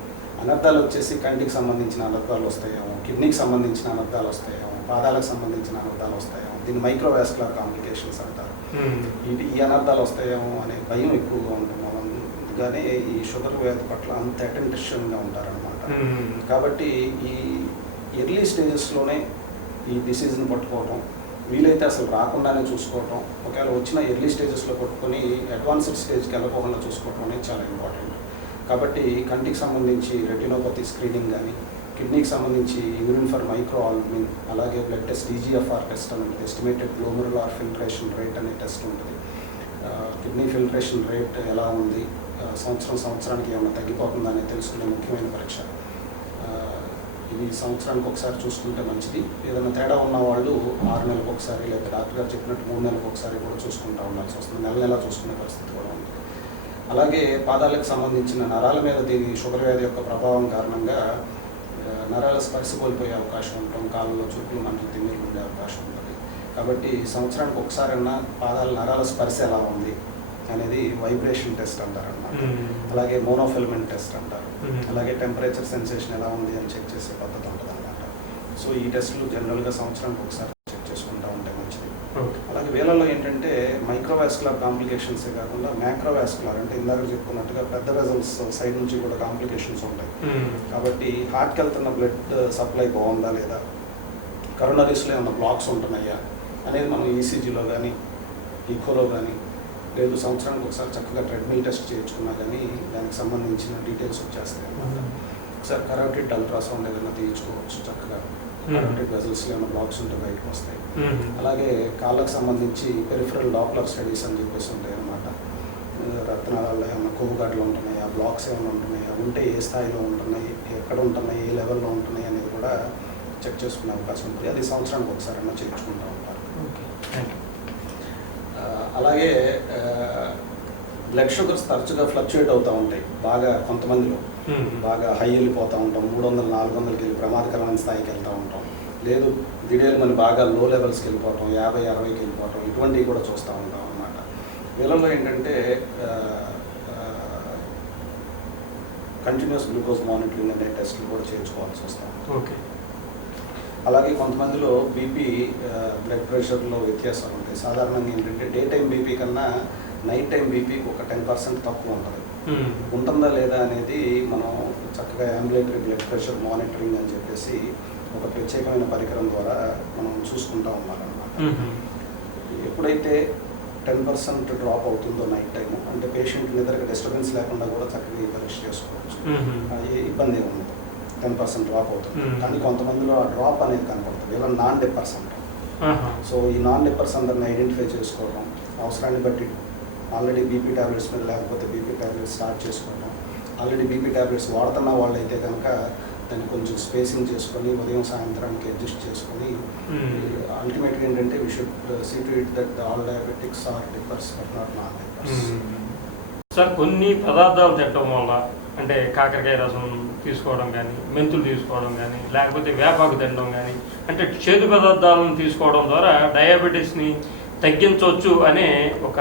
అనర్థాలు వచ్చేసి కంటికి సంబంధించిన అనర్థాలు వస్తాయేమో, కిడ్నీకి సంబంధించిన అనర్థాలు వస్తాయేమో, పాదాలకు సంబంధించిన అనర్థాలు వస్తాయేమో, దీన్ని మైక్రోవాస్కులర్ కాంప్లికేషన్స్ అంటారు. ఈ అనర్థాలు వస్తాయేమో అనే భయం ఎక్కువగా ఉంటుంది. అందుకనే ఈ షుగర్ వ్యాధి పట్ల అంత అటెన్షన్గా ఉంటారనమాట. కాబట్టి ఈ ఎర్లీ స్టేజెస్లోనే ఈ డిసీజ్ని పట్టుకోవటం, వీలైతే అసలు రాకుండానే చూసుకోవటం, ఒకవేళ వచ్చిన ఎర్లీ స్టేజెస్లో పట్టుకొని అడ్వాన్స్డ్ స్టేజ్కి వెళ్ళకోకుండా చూసుకోవటం అనేది చాలా ఇంపార్టెంట్. కాబట్టి కంటికి సంబంధించి రెటినోపతి స్క్రీనింగ్ కానీ, కిడ్నీకి సంబంధించి యూరిన్ ఫర్ మైక్రో ఆల్బుమిన్, అలాగే బ్లడ్ టెస్ట్ ఈజీఎఫ్ఆర్ టెస్ట్ అని ఉంటుంది, ఎస్టిమేటెడ్ గ్లోమెరులార్ ఫిల్ట్రేషన్ రేట్ అనే టెస్ట్ ఉంటుంది. కిడ్నీ ఫిల్ట్రేషన్ రేట్ ఎలా ఉంది, సంవత్సరానికి ఏమైనా తగ్గిపోతుందా అనేది తెలుసుకునే ముఖ్యమైన పరీక్ష. ఇవి సంవత్సరానికి ఒకసారి చూసుకుంటే మంచిది. ఏదైనా తేడా ఉన్న వాళ్ళు 6 నెలలకు ఒకసారి, లేదా డాక్టర్ గారు చెప్పినట్టు 3 నెలలకు ఒకసారి కూడా చూసుకుంటూ ఉండాల్సి వస్తుంది. నెల చూసుకునే పరిస్థితి కూడా ఉంది. అలాగే పాదాలకు సంబంధించిన నరాల మీద దీని షుగర్ వ్యాధి యొక్క ప్రభావం కారణంగా నరాల స్పర్శ కోల్పోయే అవకాశం ఉంటుంది, కాళ్ళలో చుట్టూ మంటలు తిమ్మిర్లు ఉండే అవకాశం ఉంటుంది. కాబట్టి సంవత్సరానికి ఒకసారైనా పాదాల నరాల స్పర్శ ఎలా ఉంది అనేది వైబ్రేషన్ టెస్ట్ అంటారు అన్నమాట. అలాగే మోనోఫిల్మెంట్ టెస్ట్ అంటారు. అలాగే టెంపరేచర్ సెన్సేషన్ ఎలా ఉంది అని చెక్ చేసే పద్ధతి ఉంటుంది అనమాట. సో ఈ టెస్టులు జనరల్గా సంవత్సరానికి ఒకసారి చెక్ చేసుకుంటూ ఉంటే మంచిది. అలాగే వీళ్ళలో ఏంటంటే మైక్రోవాస్కులర్ కాంప్లికేషన్సే కాకుండా మ్యాక్రోవాస్కులర్ అంటే ఇందాక చెప్పుకున్నట్టుగా పెద్ద వెజల్స్ సైడ్ నుంచి కూడా కాంప్లికేషన్స్ ఉంటాయి. కాబట్టి హార్ట్కి వెళ్తున్న బ్లడ్ సప్లై బాగుందా లేదా, కరోనరీస్లో ఏమైనా బ్లాక్స్ ఉంటున్నాయా అనేది మనం ఈసీజీలో కానీ ఈకోలో కానీ, లేదు సంవత్సరానికి ఒకసారి చక్కగా ట్రెడ్మిల్ టెస్ట్ చేయించుకున్నా కానీ దానికి సంబంధించిన డీటెయిల్స్ వచ్చేస్తాయి అన్నమాట. ఒకసారి కరోటిడ్ అల్ట్రాసౌండ్ ఏదైనా తీయించుకోవచ్చు, చక్కగా కరోటిడ్ వెజల్స్లో ఏమైనా బ్లాక్స్ ఉంటే బయటకు వస్తాయి. అలాగే కాళ్ళకు సంబంధించి పెరిఫరల్ డాప్లర్ స్టడీస్ అని చెప్పేసి ఉంటాయి అన్నమాట. రక్తనాళాల్లో ఏమైనా కొవ్వుగడ్డలు ఉంటున్నాయి, ఆ బ్లాక్స్ ఏమైనా ఉంటున్నాయి, అవి ఉంటే ఏ స్థాయిలో ఉంటున్నాయి, ఎక్కడ ఉంటున్నాయి, ఏ లెవెల్లో ఉంటున్నాయి అనేది కూడా చెక్ చేసుకునే అవకాశం ఉంటుంది. అది సంవత్సరానికి ఒకసారి అయినా చేయించుకుంటూ ఉంటారు. అలాగే బ్లడ్ షుగర్స్ తరచుగా ఫ్లక్చుయేట్ అవుతూ ఉంటాయి. బాగా కొంతమందిలో బాగా హై వెళ్ళిపోతూ ఉంటాం, 300-400కి వెళ్ళి ప్రమాదకరమైన స్థాయికి వెళ్తూ ఉంటాం. లేదు దిడేలు మన బాగా లో లెవెల్స్కి వెళ్ళిపోవటం, 50-60కి వెళ్ళిపోవటం, ఇటువంటివి కూడా చూస్తూ ఉంటాం అన్నమాట. వీళ్ళలో ఏంటంటే కంటిన్యూస్ గ్లూకోజ్ మానిటరింగ్ అనే టెస్టులు కూడా చేయించుకోవాల్సి వస్తాం. ఓకే. అలాగే కొంతమందిలో బీపీ, బ్లడ్ ప్రెషర్లో వ్యత్యాసాలు ఉంటాయి. సాధారణంగా ఏంటంటే డే టైం బీపీ కన్నా నైట్ టైం బీపీకి ఒక 10% తక్కువ ఉంటుంది. ఉంటుందా లేదా అనేది మనం చక్కగా అంబులేటరీ బ్లడ్ ప్రెషర్ మానిటరింగ్ అని చెప్పేసి ఒక ప్రత్యేకమైన పరికరం ద్వారా మనం చూసుకుంటూ ఉన్నారన్నమాట. ఎప్పుడైతే 10% డ్రాప్ అవుతుందో నైట్ టైము, అంటే పేషెంట్ నిద్రకు డిస్టర్బెన్స్ లేకుండా కూడా చక్కగా పరీక్ష చేసుకోవచ్చు, ఇబ్బంది ఏమి ఉండదు. 10% డ్రాప్ అవుతుంది. కానీ కొంతమందిలో ఆ డ్రాప్ అనేది కనపడుతుంది, ఇలా నాన్ డిప్పర్స్ అంటారు. సో ఈ నాన్ డిప్పర్స్ అందరిని ఐడెంటిఫై చేసుకోవడం, అవసరాన్ని బట్టి ఆల్రెడీ బీపీ ట్యాబ్లెట్స్ మీద లేకపోతే బీపీ ట్యాబ్లెట్స్ స్టార్ట్ చేసుకోవడం, ఆల్రెడీ బీపీ ట్యాబ్లెట్స్ వాడుతున్న వాళ్ళు అయితే కనుక దాన్ని కొంచెం స్పేసింగ్ చేసుకొని ఉదయం సాయంత్రానికి అడ్జస్ట్ చేసుకొని, అల్టిమేట్గా ఏంటంటే we should see to it that all diabetics are dippers but not non dippers. Sir కొన్ని పదార్థాలు తినడం వల్ల, అంటే కాకరకాయ రసం తీసుకోవడం కానీ, మెంతులు తీసుకోవడం కానీ, లేకపోతే వేపాకు తినడం కానీ, అంటే చేదు పదార్థాలను తీసుకోవడం ద్వారా డయాబెటీస్ని తగ్గించవచ్చు అనే ఒక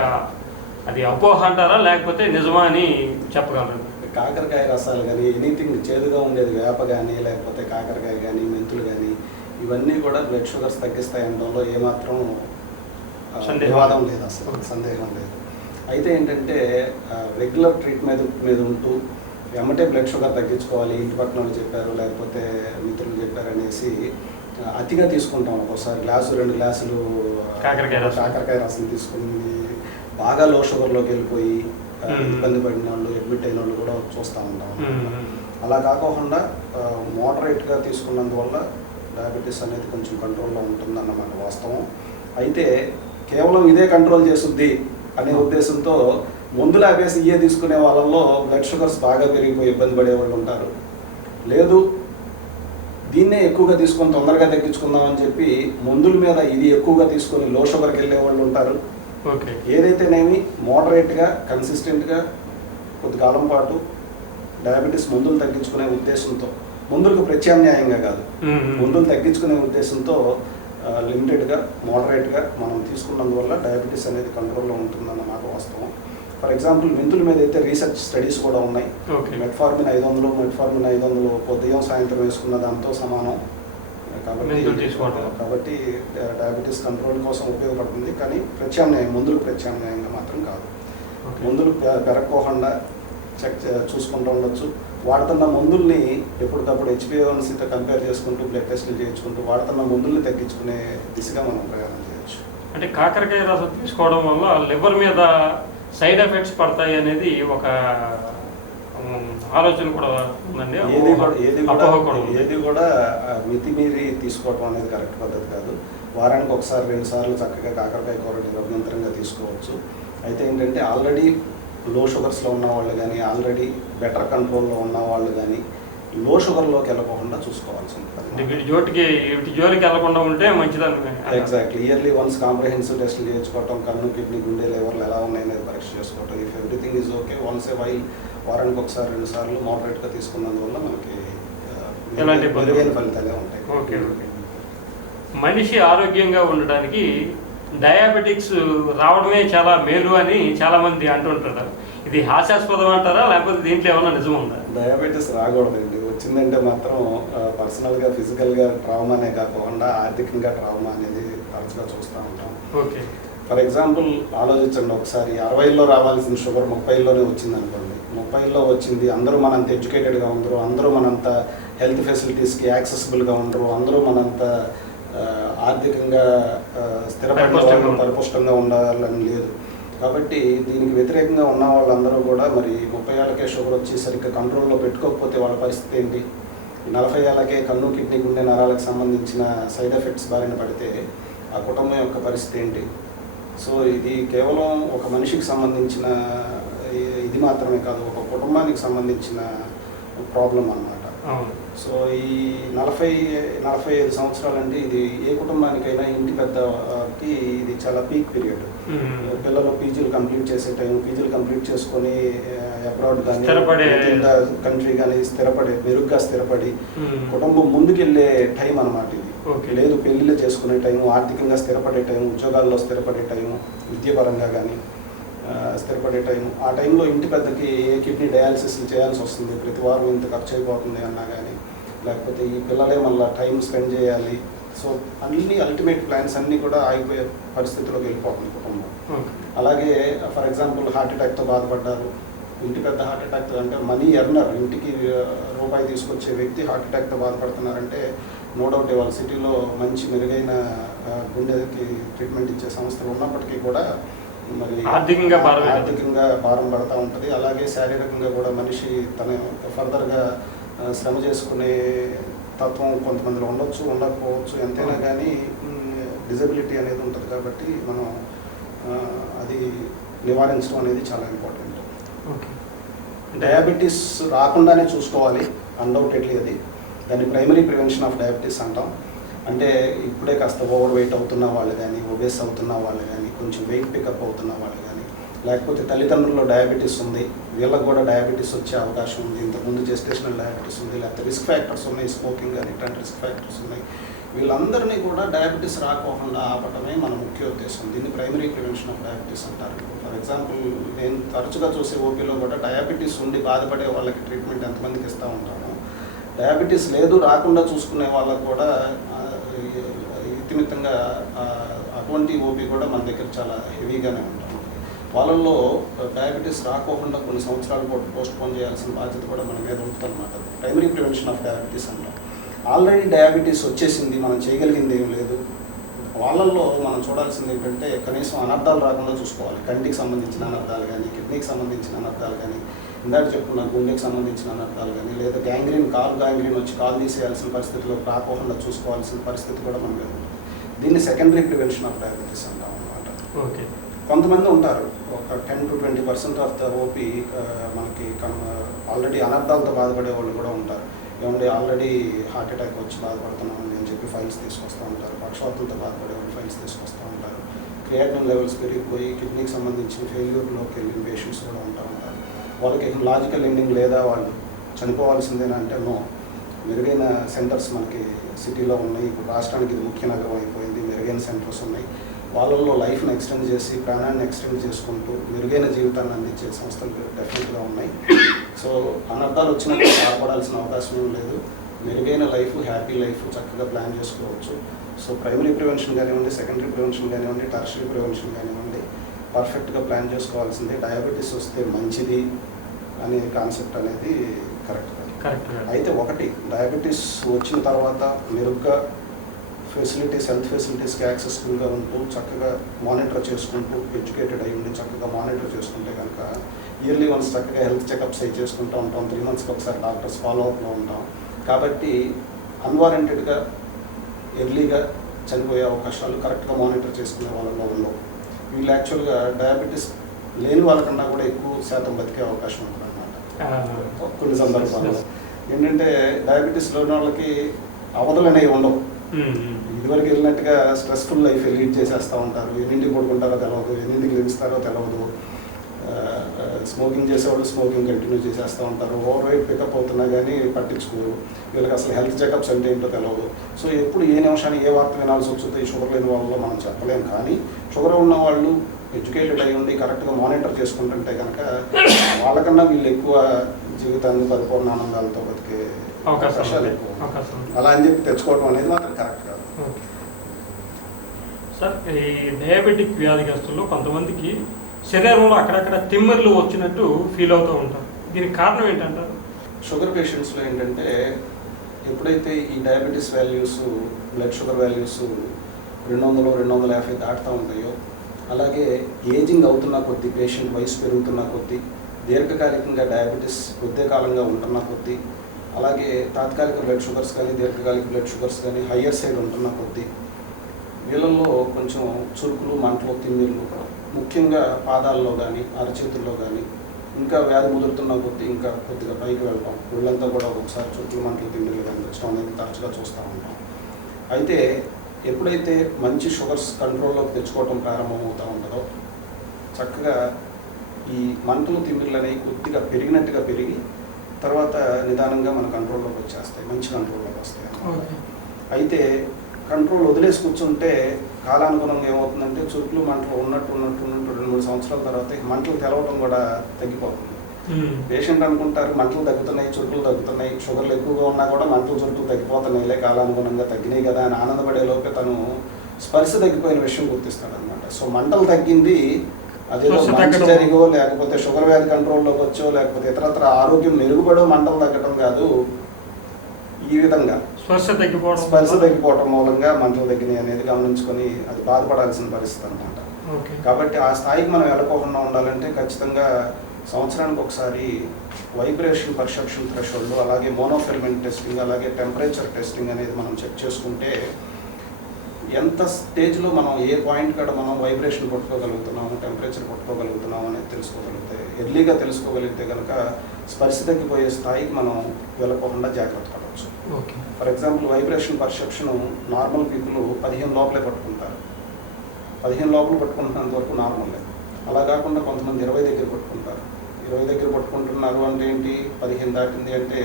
అది అపోహ అంటారా, లేకపోతే నిజమా అని చెప్పగలరు? కాకరకాయ రసాలు కానీ, ఎనీథింగ్ చేదుగా ఉండేది వేప కానీ, లేకపోతే కాకరకాయ కానీ, మెంతులు కానీ, ఇవన్నీ కూడా బ్లడ్ షుగర్స్ తగ్గిస్తాయి అనడంలో ఏమాత్రం వివాదం లేదు, అసలు సందేహం లేదు. అయితే ఏంటంటే రెగ్యులర్ ట్రీట్మెంట్ మీద ఉంటూ వెంబటే బ్లడ్ షుగర్ తగ్గించుకోవాలి, ఇంటి పక్కన వాళ్ళు చెప్పారు లేకపోతే మిత్రులు చెప్పారు అనేసి అతిగా తీసుకుంటాం. ఒక్కోసారి 2 గ్లాసులు కాకరకాయ రసం తీసుకుని బాగా లో షుగర్లోకి వెళ్ళిపోయి ఇబ్బంది పడిన వాళ్ళు, అడ్మిట్ అయిన వాళ్ళు కూడా చూస్తూ ఉంటాం. అలా కాకుండా మోడరేట్గా తీసుకున్నందువల్ల డయాబెటీస్ అనేది కొంచెం కంట్రోల్లో ఉంటుందన్నమాట వాస్తవం. అయితే కేవలం ఇదే కంట్రోల్ చేస్తుంది అనే ఉద్దేశంతో మందులు ఆపేసి ఇవే తీసుకునే వాళ్ళల్లో బ్లడ్ షుగర్స్ బాగా పెరిగిపోయి ఇబ్బంది పడే వాళ్ళు ఉంటారు. లేదు దీన్నే ఎక్కువగా తీసుకొని తొందరగా తగ్గించుకుందామని చెప్పి మందుల మీద ఇది ఎక్కువగా తీసుకొని లో షుగర్కి వెళ్ళే వాళ్ళు ఉంటారు. ఓకే. ఏదైతేనేమి మోడరేట్గా కన్సిస్టెంట్గా కొద్దికాలం పాటు డయాబెటీస్ మందులు తగ్గించుకునే ఉద్దేశంతో, మందులకు ప్రత్యామ్నాయంగా కాదు, మందులు తగ్గించుకునే ఉద్దేశంతో లిమిటెడ్గా మోడరేట్గా మనం తీసుకున్నందువల్ల డయాబెటీస్ అనేది కంట్రోల్లో ఉంటుందన్న మాట వాస్తవం. ఫర్ ఎగ్జాంపుల్ మెంతుల మీద అయితే రీసెర్చ్ స్టడీస్ కూడా ఉన్నాయి. ఓకే. మెట్ఫార్మిన్ 500 ఉదయం సాయంత్రం వేసుకున్న దాంతో సమానం. కాబట్టి డయాబెటీస్ కంట్రోల్ కోసం ఉపయోగపడుతుంది, కానీ ప్రత్యామ్నాయం, మందులు ప్రత్యామ్నాయంగా మాత్రం కాదు. మందులు పెరగకోకుండా చూసుకుంటూ ఉండొచ్చు. వాడుతున్న మందుల్ని ఎప్పటికప్పుడు HbA1cతో కంపేర్ చేసుకుంటూ బ్లడ్ టెస్టులు చేయించుకుంటూ వాడుతున్న మందుల్ని తగ్గించుకునే దిశగా మనం ప్రయాణం చేయొచ్చు. అంటే కాకరకాయ రసం తీసుకోవడం వల్ల లివర్ మీద సైడ్ ఎఫెక్ట్స్ పడతాయి అనేది ఒక ఆలోచన కూడా ఉందండి. ఏది కూడా మితిమీరి తీసుకోవడం అనేది కరెక్ట్ పద్ధతి కాదు. వారానికి ఒకసారి 2 సార్లు చక్కగా కాకరకాయ కూర నిరంతరంగా తీసుకోవచ్చు. అయితే ఏంటంటే ఆల్రెడీ లో షుగర్స్లో ఉన్న వాళ్ళు కానీ, ఆల్రెడీ బెటర్ కంట్రోల్లో ఉన్న వాళ్ళు కానీ లో షుగర్లోకి వెళ్ళకుండా చూసుకోవాల్సి ఉంటుంది. వీటి జోలికి వెళ్ళకుండా ఉంటే మంచిదని. ఎగ్జాక్ట్లీ. ఇయర్లీ వన్స్ కాంప్రహెన్సివ్ టెస్ట్లు చేయించుకోవటం, కన్ను, కిడ్నీ, గుండె, లివర్లు ఎలా ఉన్నాయనేది పరీక్ష చేసుకోవటం. If everything is okay, once a while వారానికి ఒకసారి 2 సార్లు మోడరేట్గా తీసుకున్నందువల్ల మనకి మెరుగైన ఫలితాలే ఉంటాయి. ఓకే. మనిషి ఆరోగ్యంగా ఉండడానికి డయాబెటిక్స్ రావడమే చాలా మేలు అని చాలామంది అంటుంటారు. ఇది హాస్యాస్పదం అంటారా, లేకపోతే దీంట్లో ఏమన్నా నిజం ఉందా? డయాబెటీస్ రాకూడదండి. వచ్చిందంటే మాత్రం పర్సనల్గా ఫిజికల్గా ట్రామానే కాకుండా ఆర్థికంగా ట్రామా అనేది తరచుగా చూస్తూ ఉంటాం. ఓకే. ఫర్ ఎగ్జాంపుల్ ఆలోచించండి, ఒకసారి 60లో రావాల్సిన షుగర్ 30లోనే వచ్చింది అనుకోండి. 30లో వచ్చింది, అందరూ మనంత ఎడ్యుకేటెడ్గా ఉండరు, అందరూ మనంత హెల్త్ ఫెసిలిటీస్కి యాక్సెసిబుల్గా ఉండరు, అందరూ మనంత ఆర్థికంగా పరిపుష్టంగా ఉండాలని లేదు. కాబట్టి దీనికి వ్యతిరేకంగా ఉన్న వాళ్ళందరూ కూడా మరి 30 ఏళ్ళకే షుగర్ వచ్చి సరిగ్గా కంట్రోల్లో పెట్టుకోకపోతే వాళ్ళ పరిస్థితి ఏంటి? 40 ఏళ్ళకే కన్ను, కిడ్నీ, గుండె నరాలకు సంబంధించిన సైడ్ ఎఫెక్ట్స్ బారిన పడితే ఆ కుటుంబం యొక్క పరిస్థితి ఏంటి? సో ఇది కేవలం ఒక మనిషికి సంబంధించిన ఇది మాత్రమే కాదు, ఒక కుటుంబానికి సంబంధించిన ప్రాబ్లం అన్నమాట. సో ఈ 40-45 సంవత్సరాలు అంటే ఇది ఏ కుటుంబానికైనా, ఇంటి పెద్దకి ఇది చాలా పీక్ పీరియడ్. పిల్లలు పీజీలు కంప్లీట్ చేసే టైం, పీజీలు కంప్లీట్ చేసుకొని అబ్రాడ్ కానీ కంట్రీ కానీ మెరుగ్గా స్థిరపడి కుటుంబం ముందుకెళ్ళే టైం అన్నమాట ఇది. లేదు పెళ్లిళ్ళు చేసుకునే టైం, ఆర్థికంగా స్థిరపడే టైం, ఉద్యోగాల్లో స్థిరపడే టైం, విద్యాపరంగా కానీ స్థిరపడే టైం. ఆ టైంలో ఇంటి పెద్దకి ఏ కిడ్నీ డయాలసిస్ చేయాల్సి వస్తుంది, ప్రతి వారం ఇంత ఖర్చు అయిపోతుంది అన్నా కానీ, లేకపోతే ఈ పిల్లలే మళ్ళీ టైం స్పెండ్ చేయాలి. సో అన్ని అల్టిమేట్ ప్లాన్స్ అన్నీ కూడా ఆగిపోయే పరిస్థితిలోకి వెళ్ళిపోతుంది కుటుంబం. అలాగే ఫర్ ఎగ్జాంపుల్ హార్ట్ అటాక్తో బాధపడ్డారు, ఇంటి పెద్ద హార్ట్ అటాక్తో, అంటే మనీ ఎర్నర్, ఇంటికి రూపాయి తీసుకొచ్చే వ్యక్తి హార్ట్ అటాక్తో బాధపడుతున్నారంటే నో డౌట్ వాళ్ళ సిటీలో మంచి మెరుగైన గుండెకి ట్రీట్మెంట్ ఇచ్చే సంస్థలు ఉన్నప్పటికీ కూడా మరి ఆర్థికంగా భారం పడుతూ ఉంటుంది. అలాగే శారీరకంగా కూడా మనిషి తన ఫర్దర్గా శ్రమ చేసుకునే తత్వం కొంతమందిలో ఉండొచ్చు, ఉండకపోవచ్చు. ఎంతైనా కానీ డిజబిలిటీ అనేది ఉంటుంది. కాబట్టి మనం అది నివారించడం అనేది చాలా ఇంపార్టెంట్. డయాబెటీస్ రాకుండానే చూసుకోవాలి అన్డౌటెడ్లీ. అది దాన్ని ప్రైమరీ ప్రివెన్షన్ ఆఫ్ డయాబెటీస్ అంటాం. అంటే ఇప్పుడే కాస్త ఓవర్ వెయిట్ అవుతున్న వాళ్ళు కానీ, ఒబేస్ అవుతున్న వాళ్ళు కానీ, కొంచెం వెయిట్ పికప్ అవుతున్న వాళ్ళు కానీ, లేకపోతే తల్లిదండ్రుల్లో డయాబెటీస్ ఉంది, వీళ్ళకి కూడా డయాబెటీస్ వచ్చే అవకాశం ఉంది, ఇంతకుముందు జెస్టేషనల్ డయాబెటీస్ ఉంది, లేకపోతే రిస్క్ ఫ్యాక్టర్స్ ఉన్నాయి, స్మోకింగ్ కానీ ఇట్లాంటి రిస్క్ ఫ్యాక్టర్స్ ఉన్నాయి. వీళ్ళందరినీ కూడా డయాబెటీస్ రాకోకుండా ఆపటమే మన ముఖ్య ఉద్దేశం. దీన్ని ప్రైమరీ ప్రివెన్షన్ ఆఫ్ డయాబెటీస్ అంటారు. ఫర్ ఎగ్జాంపుల్ నేను తరచుగా చూసే ఓపీలో కూడా డయాబెటీస్ ఉండి బాధపడే వాళ్ళకి ట్రీట్మెంట్ ఎంతమందికి ఇస్తూ ఉంటాను. డయాబెటీస్ లేదు, రాకుండా చూసుకునే వాళ్ళకు కూడా ఇతిమిత్తంగా అటువంటి ఓపీ కూడా మన దగ్గర చాలా హెవీగానే ఉంటాం. వాళ్ళల్లో డయాబెటీస్ రాకోకుండా కొన్ని సంవత్సరాలు పోస్ట్ పోన్ చేయాల్సిన బాధ్యత కూడా మన మీద ఉంటుంది అన్నమాట. ప్రైమరీ ప్రివెన్షన్ ఆఫ్ డయాబెటీస్ అంటాం. ఆల్రెడీ డయాబెటీస్ వచ్చేసింది, మనం చేయగలిగింది ఏం లేదు. వాళ్ళల్లో మనం చూడాల్సింది ఏంటంటే కనీసం అనర్థాలు రాకుండా చూసుకోవాలి. కంటికి సంబంధించిన అనర్థాలు కానీ, కిడ్నీకి సంబంధించిన అనర్థాలు కానీ, ఇందాక చెప్పుకున్న గుండెకి సంబంధించిన అనర్థాలు కానీ, లేదా గ్యాంగ్రీన్ వచ్చి కాలు తీసేయాల్సిన పరిస్థితిలో రాకోకుండా చూసుకోవాల్సిన పరిస్థితి కూడా మన మీద ఉంటుంది. దీన్ని సెకండరీ ప్రివెన్షన్ ఆఫ్ డయాబెటీస్ అంటాం అన్నమాట. ఓకే. కొంతమంది ఉంటారు, ఒక 10-20% ఆఫ్ ద ఓపీ మనకి ఆల్రెడీ అనర్థాలతో బాధపడే వాళ్ళు కూడా ఉంటారు. ఏమంటే ఆల్రెడీ హార్ట్ అటాక్ వచ్చి బాధపడుతున్నామని అని చెప్పి ఫైల్స్ తీసుకొస్తూ ఉంటారు. పక్షవాతంతో బాధపడే వాళ్ళు ఫైల్స్ తీసుకొస్తూ ఉంటారు. క్రియాటినిన్ లెవెల్స్ పెరిగిపోయి కిడ్నీకి సంబంధించిన ఫెయిల్యూర్లోకి వెళ్ళిన పేషెంట్స్ కూడా ఉంటారు. వాళ్ళకి లాజికల్ ఎండింగ్ లేదా వాళ్ళు చనిపోవాల్సిందేనా అంటే నో. మెరుగైన సెంటర్స్ మనకి సిటీలో ఉన్నాయి. ఇప్పుడు రాష్ట్రానికి ఇది ముఖ్య నగరం అయిపోయింది. మెరుగైన సెంటర్స్ ఉన్నాయి. వాళ్ళల్లో లైఫ్ని ఎక్స్టెండ్ చేసి ప్రాణాన్ని ఎక్స్టెండ్ చేసుకుంటూ మెరుగైన జీవితాన్ని అందించే సంస్థలు డెఫినెట్గా ఉన్నాయి. సో అనర్థాలు వచ్చినప్పుడు బాధపడాల్సిన అవకాశం ఏం లేదు. మెరుగైన లైఫ్, హ్యాపీ లైఫ్ చక్కగా ప్లాన్ చేసుకోవచ్చు. సో ప్రైమరీ ప్రివెన్షన్ కానివ్వండి, సెకండరీ ప్రివెన్షన్ కానివ్వండి, టెర్షరీ ప్రివెన్షన్ కానివ్వండి, పర్ఫెక్ట్గా ప్లాన్ చేసుకోవాల్సిందే. డయాబెటీస్ వస్తే మంచిది అనే కాన్సెప్ట్ అనేది కరెక్ట్. అయితే ఒకటి, డయాబెటీస్ వచ్చిన తర్వాత మెరుగ్గా ఫెసిలిటీస్, హెల్త్ ఫెసిలిటీస్కి యాక్సెసిబుల్గా ఉంటూ చక్కగా మానిటర్ చేసుకుంటూ, ఎడ్యుకేటెడ్ అయి ఉండి చక్కగా మానిటర్ చేసుకుంటే కనుక ఇయర్లీ వన్స్ చక్కగా హెల్త్ చెకప్స్ అయి చేసుకుంటూ ఉంటాం. 3 monthsకి ఒకసారి డాక్టర్స్ ఫాలోఅప్లో ఉంటాం. కాబట్టి అన్వారంటెడ్గా ఎర్లీగా చనిపోయే అవకాశాలు కరెక్ట్గా మానిటర్ చేసుకునే వాళ్ళలో ఉండవు. వీళ్ళు యాక్చువల్గా డయాబెటీస్ లేని వాళ్ళకన్నా కూడా ఎక్కువ శాతం బతికే అవకాశం ఉంటుంది అన్నమాట. కొన్ని సందర్భాల్లో ఏంటంటే డయాబెటీస్ లేని వాళ్ళకి అవధులు అనేవి ఉండవు. ఇదివరకు వెళ్ళినట్టుగా స్ట్రెస్ఫుల్ లైఫ్ లీడ్ చేసేస్తూ ఉంటారు. ఎన్నింటికి పడుకుంటారో తెలియదు, ఎన్నింటికి లెగిస్తారో తెలియదు. స్మోకింగ్ చేసేవాళ్ళు స్మోకింగ్ కంటిన్యూ చేసేస్తూ ఉంటారు. ఓవర్ వెయిట్ పికప్ అవుతున్నా కానీ పట్టించుకోరు. వీళ్ళకి అసలు హెల్త్ చెకప్స్ అంటే ఏంటో తెలియదు. సో ఎప్పుడు ఏ నిమిషాన్ని ఏ వార్త వినాల్సి వస్తుందో ఈ షుగర్ లేని వాళ్ళలో మనం చెప్పలేం. కానీ షుగర్ ఉన్న వాళ్ళు ఎడ్యుకేటెడ్ అయి ఉండి కరెక్ట్గా మానిటర్ చేసుకుంటుంటే కనుక వాళ్ళకన్నా వీళ్ళు ఎక్కువ జీవితాన్ని పరిపూర్ణ ఆనందాలతో బతికే అవకాశాలు ఎక్కువ. అలా అని చెప్పి తెచ్చుకోవడం అనేది మాత్రం కరెక్ట్ కాదు. సార్, ఈ డయాబెటిక్ వ్యాధిగ్రస్తుల్లో కొంతమందికి శరీరంలో అక్కడక్కడ తిమ్మిర్లు వచ్చినట్టు ఫీల్ అవుతూ ఉంటారు. దీనికి కారణం ఏంటంటారు? షుగర్ పేషెంట్స్లో ఏంటంటే ఎప్పుడైతే ఈ diabetes values, blood sugar values 200, 250 దాటుతూ ఉంటాయో, అలాగే ఏజింగ్ అవుతున్న కొద్దీ, పేషెంట్ వయసు పెరుగుతున్న కొద్దీ, దీర్ఘకాలికంగా డయాబెటీస్ కొద్దికాలంగా ఉంటున్న కొద్దీ, అలాగే తాత్కాలిక బ్లడ్ షుగర్స్ కానీ దీర్ఘకాలిక బ్లడ్ షుగర్స్ కానీ హయ్యర్ సైడ్ ఉంటున్న కొద్దీ వీళ్ళల్లో కొంచెం చురుకులు, మంటలు, తిమ్మిర్లు, ముఖ్యంగా పాదాల్లో కానీ అరచేతుల్లో కానీ, ఇంకా వ్యాధి ముదురుతున్న కొద్దీ ఇంకా కొద్దిగా పైకి వెళ్తాం. వీళ్ళంతా కూడా ఒకసారి చురుకులు, మంటలు, తిమ్మిర్లు కనిపించడం అనేది తరచుగా చూస్తూ ఉంటాం. అయితే ఎప్పుడైతే మంచి షుగర్స్ కంట్రోల్లోకి తెచ్చుకోవడం ప్రారంభమవుతూ ఉంటుందో చక్కగా ఈ మంటలు, తిమ్మిర్లు అనేవి కొద్దిగా పెరిగినట్టుగా పెరిగి తర్వాత నిదానంగా మన కంట్రోల్లోకి వచ్చేస్తాయి, మంచి కంట్రోల్లోకి వస్తాయి. అయితే కంట్రోల్ వదిలేసి కూర్చుంటే కాలానుగుణంగా ఏమవుతుందంటే చురుకులు, మంటలు ఉన్నట్టు 2-3 సంవత్సరాల తర్వాత మంటలు తెలవడం కూడా తగ్గిపోతుంది. పేషెంట్ అనుకుంటారు మంటలు తగ్గుతున్నాయి, చురుకులు తగ్గుతున్నాయి, షుగర్లు ఎక్కువగా ఉన్నా కూడా మంటలు, చురుకులు తగ్గిపోతున్నాయిలే, కాలానుగుణంగా తగ్గినాయి కదా అని ఆనందపడే లోపే తను స్పర్శ తగ్గిపోయిన విషయం గుర్తిస్తాడు అనమాట. సో మంటలు తగ్గింది అదేదో మంచి జరిగో, లేకపోతే షుగర్ వ్యాధి కంట్రోల్లోకి వచ్చో, లేకపోతే ఇతరత్ర ఆరోగ్యం మెరుగుపడో మంటలు తగ్గడం కాదు. ఈ విధంగా స్పర్శ తగ్గిపోవడం మూలంగా మంటలు తగ్గినాయి అనేది గమనించుకొని అది బాధపడాల్సిన పరిస్థితి అనమాట. కాబట్టి ఆ స్థాయికి మనం వెళ్ళకోకుండా ఉండాలంటే ఖచ్చితంగా సంవత్సరానికి ఒకసారి వైబ్రేషన్ పర్సెప్షన్ థ్రెషోల్డ్, అలాగే మోనోఫిలమెంట్ టెస్టింగ్, అలాగే టెంపరేచర్ టెస్టింగ్ అనేది మనం చెక్ చేసుకుంటే ఎంత స్టేజ్లో మనం ఏ పాయింట్ కాడ మనం వైబ్రేషన్ పట్టుకోగలుగుతున్నాము, టెంపరేచర్ పట్టుకోగలుగుతున్నాము అనేది తెలుసుకోగలిగితే, ఎర్లీగా తెలుసుకోగలిగితే కనుక స్పర్శ తగ్గిపోయే స్థాయికి మనం వెళ్ళకోకుండా జాగ్రత్త పడవచ్చు. For example vibration perception normal people 15 లోపలే పట్టుకుంటారు. 15 లోపల పట్టుకుంటున్నంత వరకు నార్మల్లే. అలా కాకుండా కొంతమంది 20 దగ్గర పట్టుకుంటారు. 20 దగ్గర పట్టుకుంటున్నారు అంటే ఏంటి, 15 దాటింది అంటే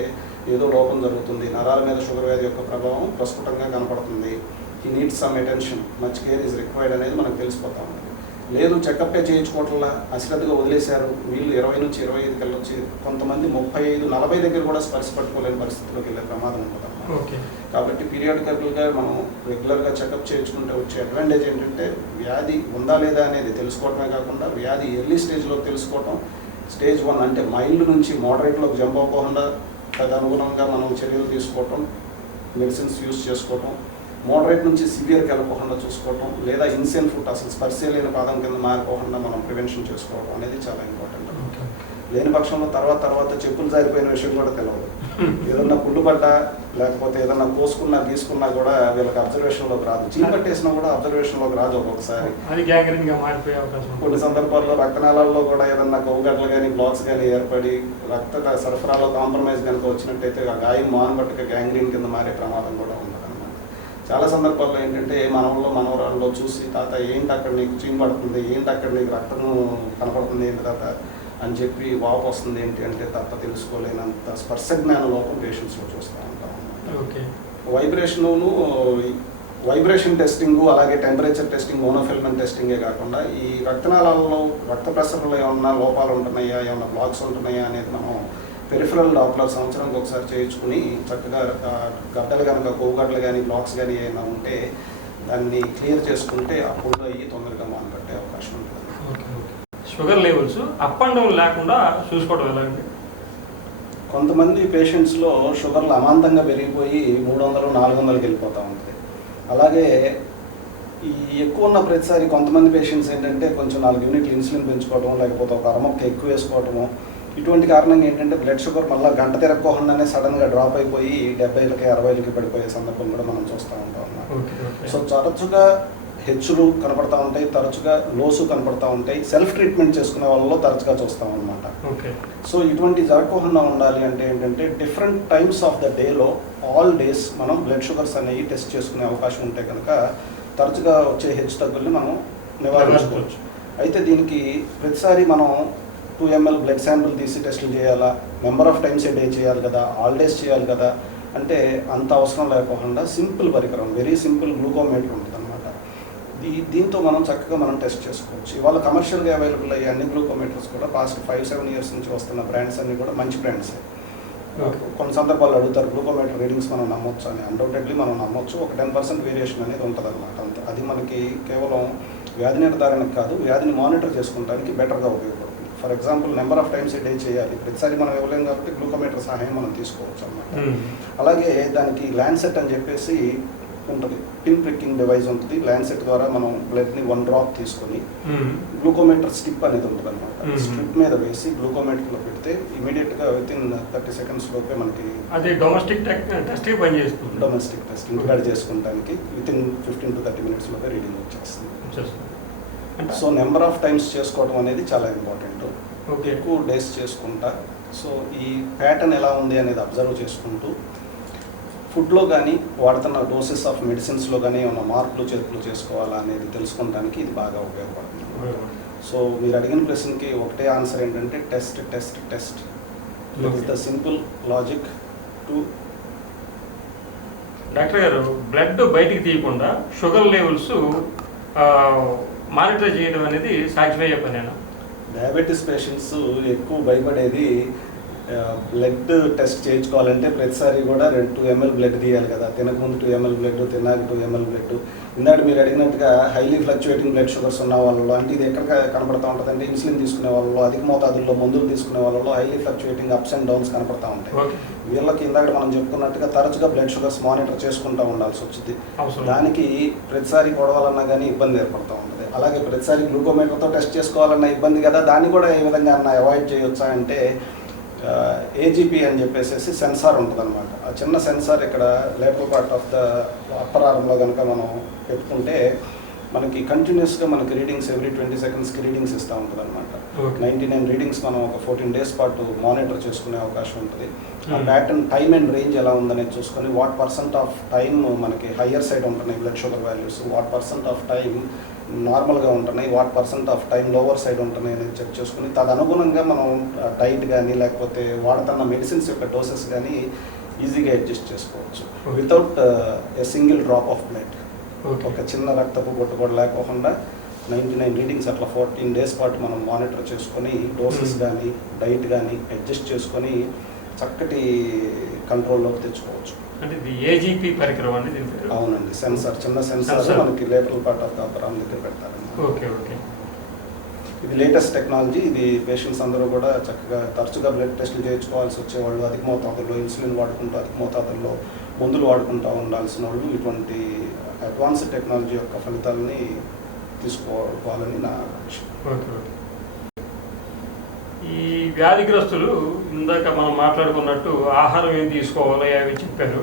ఏదో లోపం జరుగుతుంది, నరాల మీద షుగర్ వ్యాధి యొక్క ప్రభావం ప్రస్ఫుటంగా కనపడుతుంది, ఈ needs some attention, much care is required అనేది మనకు తెలిసిపోతా ఉంది. లేదు చెకప్పే చేయించుకోవట్లా, అశ్రద్ధగా వదిలేశారు, వీళ్ళు 20 నుంచి 25కి వెళ్ళొచ్చి కొంతమంది 35, 40 దగ్గర కూడా స్పర్శ పట్టుకోలేని పరిస్థితిలోకి వెళ్ళే ప్రమాదం ఉంటుంది. కాబట్టి పీరియాడికల్గా మనం రెగ్యులర్గా చెకప్ చేయించుకుంటే వచ్చే అడ్వాంటేజ్ ఏంటంటే వ్యాధి ఉందా లేదా అనేది తెలుసుకోవడమే కాకుండా వ్యాధి ఎర్లీ స్టేజ్లో తెలుసుకోవటం, స్టేజ్ 1 అంటే మైల్డ్ నుంచి మోడరేట్లోకి జంప్ అవ్వకుండా తదనుగుణంగా మనం చర్యలు తీసుకోవటం, మెడిసిన్స్ యూస్ చేసుకోవటం, మోడరేట్ నుంచి సివియర్కి వెళ్ళకోకుండా చూసుకోవటం, లేదా ఇన్సేన్ ఫుట్ అసలు స్పర్శ లేని పాదం కింద మారిపోకుండా మనం ప్రివెన్షన్ చేసుకోవడం అనేది చాలా ఇంపార్టెంట్. లేని పక్షంలో తర్వాత చెప్పులు జారిపోయిన విషయం కూడా తెలియదు. ఏదన్నా పుల్లు పడ్డా లేకపోతే ఏదన్నా కోసుకున్నా గీసుకున్నా కూడా వీళ్ళకి అబ్జర్వేషన్లోకి రాదు. చీపట్టేసినా కూడా అబ్జర్వేషన్లోకి రాదు. ఒక్కొక్కసారి కొన్ని సందర్భాల్లో రక్తనాళాల్లో కూడా ఏదన్నా గౌగడ్లు కానీ బ్లాక్స్ కానీ ఏర్పడి రక్త సరఫరాలో కాంప్రమైజ్ కనుక వచ్చినట్టయితే ఆ గాయం మానబట్టుగా గ్యాంగ్రీన్ కింద మారే ప్రమాదం కూడా ఉంది. చాలా సందర్భాల్లో ఏంటంటే మనవరాల్లో చూసి తాత ఏంటి అక్కడ నీకు చీమ పడుతుంది, ఏంటి అక్కడ నీకు రక్తం కనపడుతుంది ఏంటి తాత అని చెప్పి వాపు వస్తుంది ఏంటి అంటే తప్ప తెలుసుకోలేనంత స్పర్శ జ్ఞాన లోపం పేషెంట్స్లో చూస్తూ ఉంటాం. వైబ్రేషను వైబ్రేషన్ టెస్టింగ్, అలాగే టెంపరేచర్ టెస్టింగ్, మోనోఫిల్మెంట్ టెస్టింగే కాకుండా ఈ రక్తనాళాలలో రక్త ప్రసరణలో ఏమన్నా లోపాలు ఉంటున్నాయా, ఏమన్నా బ్లాక్స్ ఉంటున్నాయా అనేది మనం పెరిఫరల్ డాప్లర్ సంవత్సరానికి ఒకసారి చేయించుకుని చక్కగా గడ్డలు కనుక కొవ్వుగడ్డలు కానీ బ్లాక్స్ కానీ ఏమైనా ఉంటే దాన్ని క్లియర్ చేసుకుంటే అప్పుడు అయ్యి తొందరగా మానబట్టే అవకాశం ఉంటుంది. Sugar levels up and down లేకుండా చూసుకోవడం ఎలాగండి? కొంతమంది పేషెంట్స్లో షుగర్లు అమాంతంగా పెరిగిపోయి 300, 400కి వెళ్ళిపోతూ ఉంటుంది. అలాగే ఈ ఎక్కువ ఉన్న ప్రతిసారి కొంతమంది పేషెంట్స్ ఏంటంటే కొంచెం 4 యూనిట్లు ఇన్సులిన్ పెంచుకోవడం, లేకపోతే ఒక అరమొక్క ఎక్కువ వేసుకోవటము, ఇటువంటి కారణంగా ఏంటంటే బ్లడ్ షుగర్ మళ్ళీ గంట తిరగకోకుండానే సడన్గా డ్రాప్ అయిపోయి 70కి 60కి పడిపోయే సందర్భం కూడా మనం చూస్తూ ఉంటాం అన్నమాట. సో తరచుగా హెచ్చులు కనపడతా ఉంటాయి, తరచుగా లోసు కనపడతా ఉంటాయి. సెల్ఫ్ ట్రీట్మెంట్ చేసుకునే వాళ్ళలో తరచుగా చూస్తాం అనమాట. సో ఇటువంటి జరగకుండా ఉండాలి అంటే ఏంటంటే డిఫరెంట్ టైమ్స్ ఆఫ్ ద డేలో ఆల్ డేస్ మనం బ్లడ్ షుగర్స్ అనేవి టెస్ట్ చేసుకునే అవకాశం ఉంటే కనుక తరచుగా వచ్చే హెచ్చు తగ్గుల్ని మనం నివారించుకోవచ్చు. అయితే దీనికి ప్రతిసారి మనం 2 ml బ్లడ్ శాంపుల్ తీసి టెస్టులు చేయాలా, number of times a day చేయాలి కదా, ఆల్ డేస్ చేయాలి కదా అంటే అంత అవసరం లేకుండా సింపుల్ పరికరం, వెరీ సింపుల్ గ్లూకోమీటర్ ఉంటుంది అనమాట. దీంతో మనం చక్కగా మనం టెస్ట్ చేసుకోవచ్చు. ఇవాళ కమర్షియల్గా అవైలబుల్ అయ్యే అన్ని గ్లూకోమీటర్స్ కూడా పాస్ట్ 5-7 ఇయర్స్ నుంచి వస్తున్న బ్రాండ్స్ అన్ని కూడా మంచి బ్రాండ్సే. కొన్ని సందర్భాలు అడుగుతారు గ్లూకోమీటర్ రీడింగ్స్ మనం నమ్మొచ్చు అని. అన్డౌటెడ్లీ మనం నమ్మొచ్చు. ఒక 10% వేరియేషన్ అనేది ఉంటుంది అనమాట. అంతే. అది మనకి కేవలం వ్యాధి నిర్ధారణకు కాదు, వ్యాధిని మానిటర్ చేసుకుంటానికి బెటర్గా ఉపయోగపడుతుంది. For example number of times a day చేయాలి, ప్రతిసారి మనం ఇవ్వలేం కాబట్టి గ్లూకోమీటర్ సహాయం మనం తీసుకోవచ్చు అన్నమాట. అలాగే దానికి ల్యాన్సెట్ అని చెప్పేసి ఉంటుంది, పిన్ ప్రిక్కింగ్ డివైస్ ఉంటుంది. ల్యాన్సెట్ ద్వారా మనం బ్లడ్ని 1 డ్రాప్ తీసుకొని గ్లూకోమీటర్ స్ట్రిప్ అనేది ఉంటుంది అనమాట. స్ట్రిప్ మీద వేసి గ్లూకోమీటర్లో పెడితే ఇమీడియట్గా వితిన్ 30 సెకండ్స్ లోపే మనకి అది డొమెస్టిక్ టెస్ట్ పనిచేస్తుంది. డొమెస్టిక్ టెస్ట్ ఇంటికాడ చేసుకుంటానికి వితిన్ 15 to 30 minutes లోపే రీడింగ్ వచ్చేస్తుంది. సో నెంబర్ ఆఫ్ టైమ్స్ చేసుకోవడం అనేది చాలా ఇంపార్టెంట్. ఎక్కువ డేస్ చేసుకుంటా సో ఈ ప్యాటర్న్ ఎలా ఉంది అనేది అబ్జర్వ్ చేసుకుంటూ ఫుడ్లో కానీ వాడుతున్న డోసెస్ ఆఫ్ మెడిసిన్స్లో కానీ ఏమైనా మార్పులు చేర్పులు చేసుకోవాలా అనేది తెలుసుకోవడానికి ఇది బాగా ఉపయోగపడుతుంది. సో మీరు అడిగిన ప్రశ్నకి ఒకటే ఆన్సర్ ఏంటంటే test test test. It is the simple logic to. Doctor గారు, బ్లడ్ బయటికి తీయకుండా షుగర్ లెవెల్స్ మానిటర్ చేయడం అనేది సాధ్యమయ్యే పనేనా? డయాబెటీస్ పేషెంట్స్ ఎక్కువ భయపడేది బ్లడ్ టెస్ట్ చేయించుకోవాలంటే ప్రతిసారి కూడా 2 ml బ్లడ్ తీయాలి కదా. తినకముందు 2 ml బ్లడ్, తిన్నాక 2 ml బ్లడ్. ఇందాక మీరు అడిగినట్టుగా హైలీ ఫ్లక్చువేటింగ్ బ్లడ్ షుగర్స్ ఉన్న వాళ్ళలో, అంటే ఇది ఎక్కడ కనపడతా ఉంటుంది అంటే ఇన్సులిన్ తీసుకునే వాళ్ళలో, అధిక మోతాదుల్లో మందులు తీసుకునే వాళ్ళలో highly fluctuating ups and downs కనపడతా ఉంటాయి. వీళ్ళకి ఇందాక మనం చెప్పుకున్నట్టుగా తరచుగా బ్లడ్ షుగర్స్ మానిటర్ చేసుకుంటూ ఉండాల్సి వచ్చింది. దానికి ప్రతిసారి కొడవాలన్నా కానీ ఇబ్బంది ఏర్పడుతూ ఉంటుంది. అలాగే ప్రతిసారి గ్లూకోమీటర్తో టెస్ట్ చేసుకోవాలన్నా ఇబ్బంది కదా. దాన్ని కూడా ఏ విధంగా అవాయిడ్ చేయొచ్చా అంటే ఏజీపీ అని చెప్పేసి సెన్సార్ ఉంటుంది అనమాట. ఆ చిన్న సెన్సార్ ఇక్కడ lateral part of the upper ఆర్మ్లో కనుక మనం పెట్టుకుంటే మనకి కంటిన్యూస్గా మనకి రీడింగ్స్ ఎవ్రీ 20 సెకండ్స్కి రీడింగ్స్ ఇస్తూ ఉంటుంది అనమాట. 99 రీడింగ్స్ మనం ఒక 14 days పాటు మానిటర్ చేసుకునే అవకాశం ఉంటుంది. ఆ ప్యాటర్న్ టైమ్ అండ్ రేంజ్ ఎలా ఉందనేది చూసుకొని వాట్ % ఆఫ్ టైమ్ మనకి హయ్యర్ సైడ్ ఉంటున్నాయి blood sugar values, what % of time నార్మల్గా ఉంటున్నాయి, what % of time lower side ఉంటున్నాయి అనేది చెక్ చేసుకుని తదనుగుణంగా మనం డైట్ కానీ లేకపోతే వాడుతున్న మెడిసిన్స్ యొక్క డోసెస్ కానీ ఈజీగా అడ్జస్ట్ చేసుకోవచ్చు without a single drop of blood. ఒక చిన్న రక్తపు బొట్టు కూడా లేకోకుండా 99 రీడింగ్స్ అట్లా 14 days పాటు మనం మానిటర్ చేసుకొని డోసెస్ కానీ డైట్ కానీ అడ్జస్ట్ చేసుకొని చక్కటి కంట్రోల్లోకి తెచ్చుకోవచ్చు. అంటే ఇది ఏజీపీ పరికరం అండి? అవునండి, సెన్సార్, చిన్న సెన్సార్ మనకి lateral part of the upper arm దగ్గర పెడతారండి. Okay okay. ఇది లేటెస్ట్ టెక్నాలజీ. ఇది పేషెంట్స్ అందరూ కూడా చక్కగా తరచుగా బ్లడ్ టెస్టులు చేయించుకోవాల్సి వచ్చేవాళ్ళు, అధిక మోతాదుల్లో ఇన్సులిన్ వాడుకుంటూ అధిక మోతాదుల్లో మందులు వాడుకుంటూ ఉండాల్సిన వాళ్ళు ఇటువంటి అడ్వాన్స్డ్ టెక్నాలజీ యొక్క ఫలితాలని తీసుకోవాలని నా విషయం. Okay okay. ఈ వ్యాధిగ్రస్తులు ఇందాక మనం మాట్లాడుకున్నట్టు ఆహారం ఏం తీసుకోవాలో అవి చెప్పారు.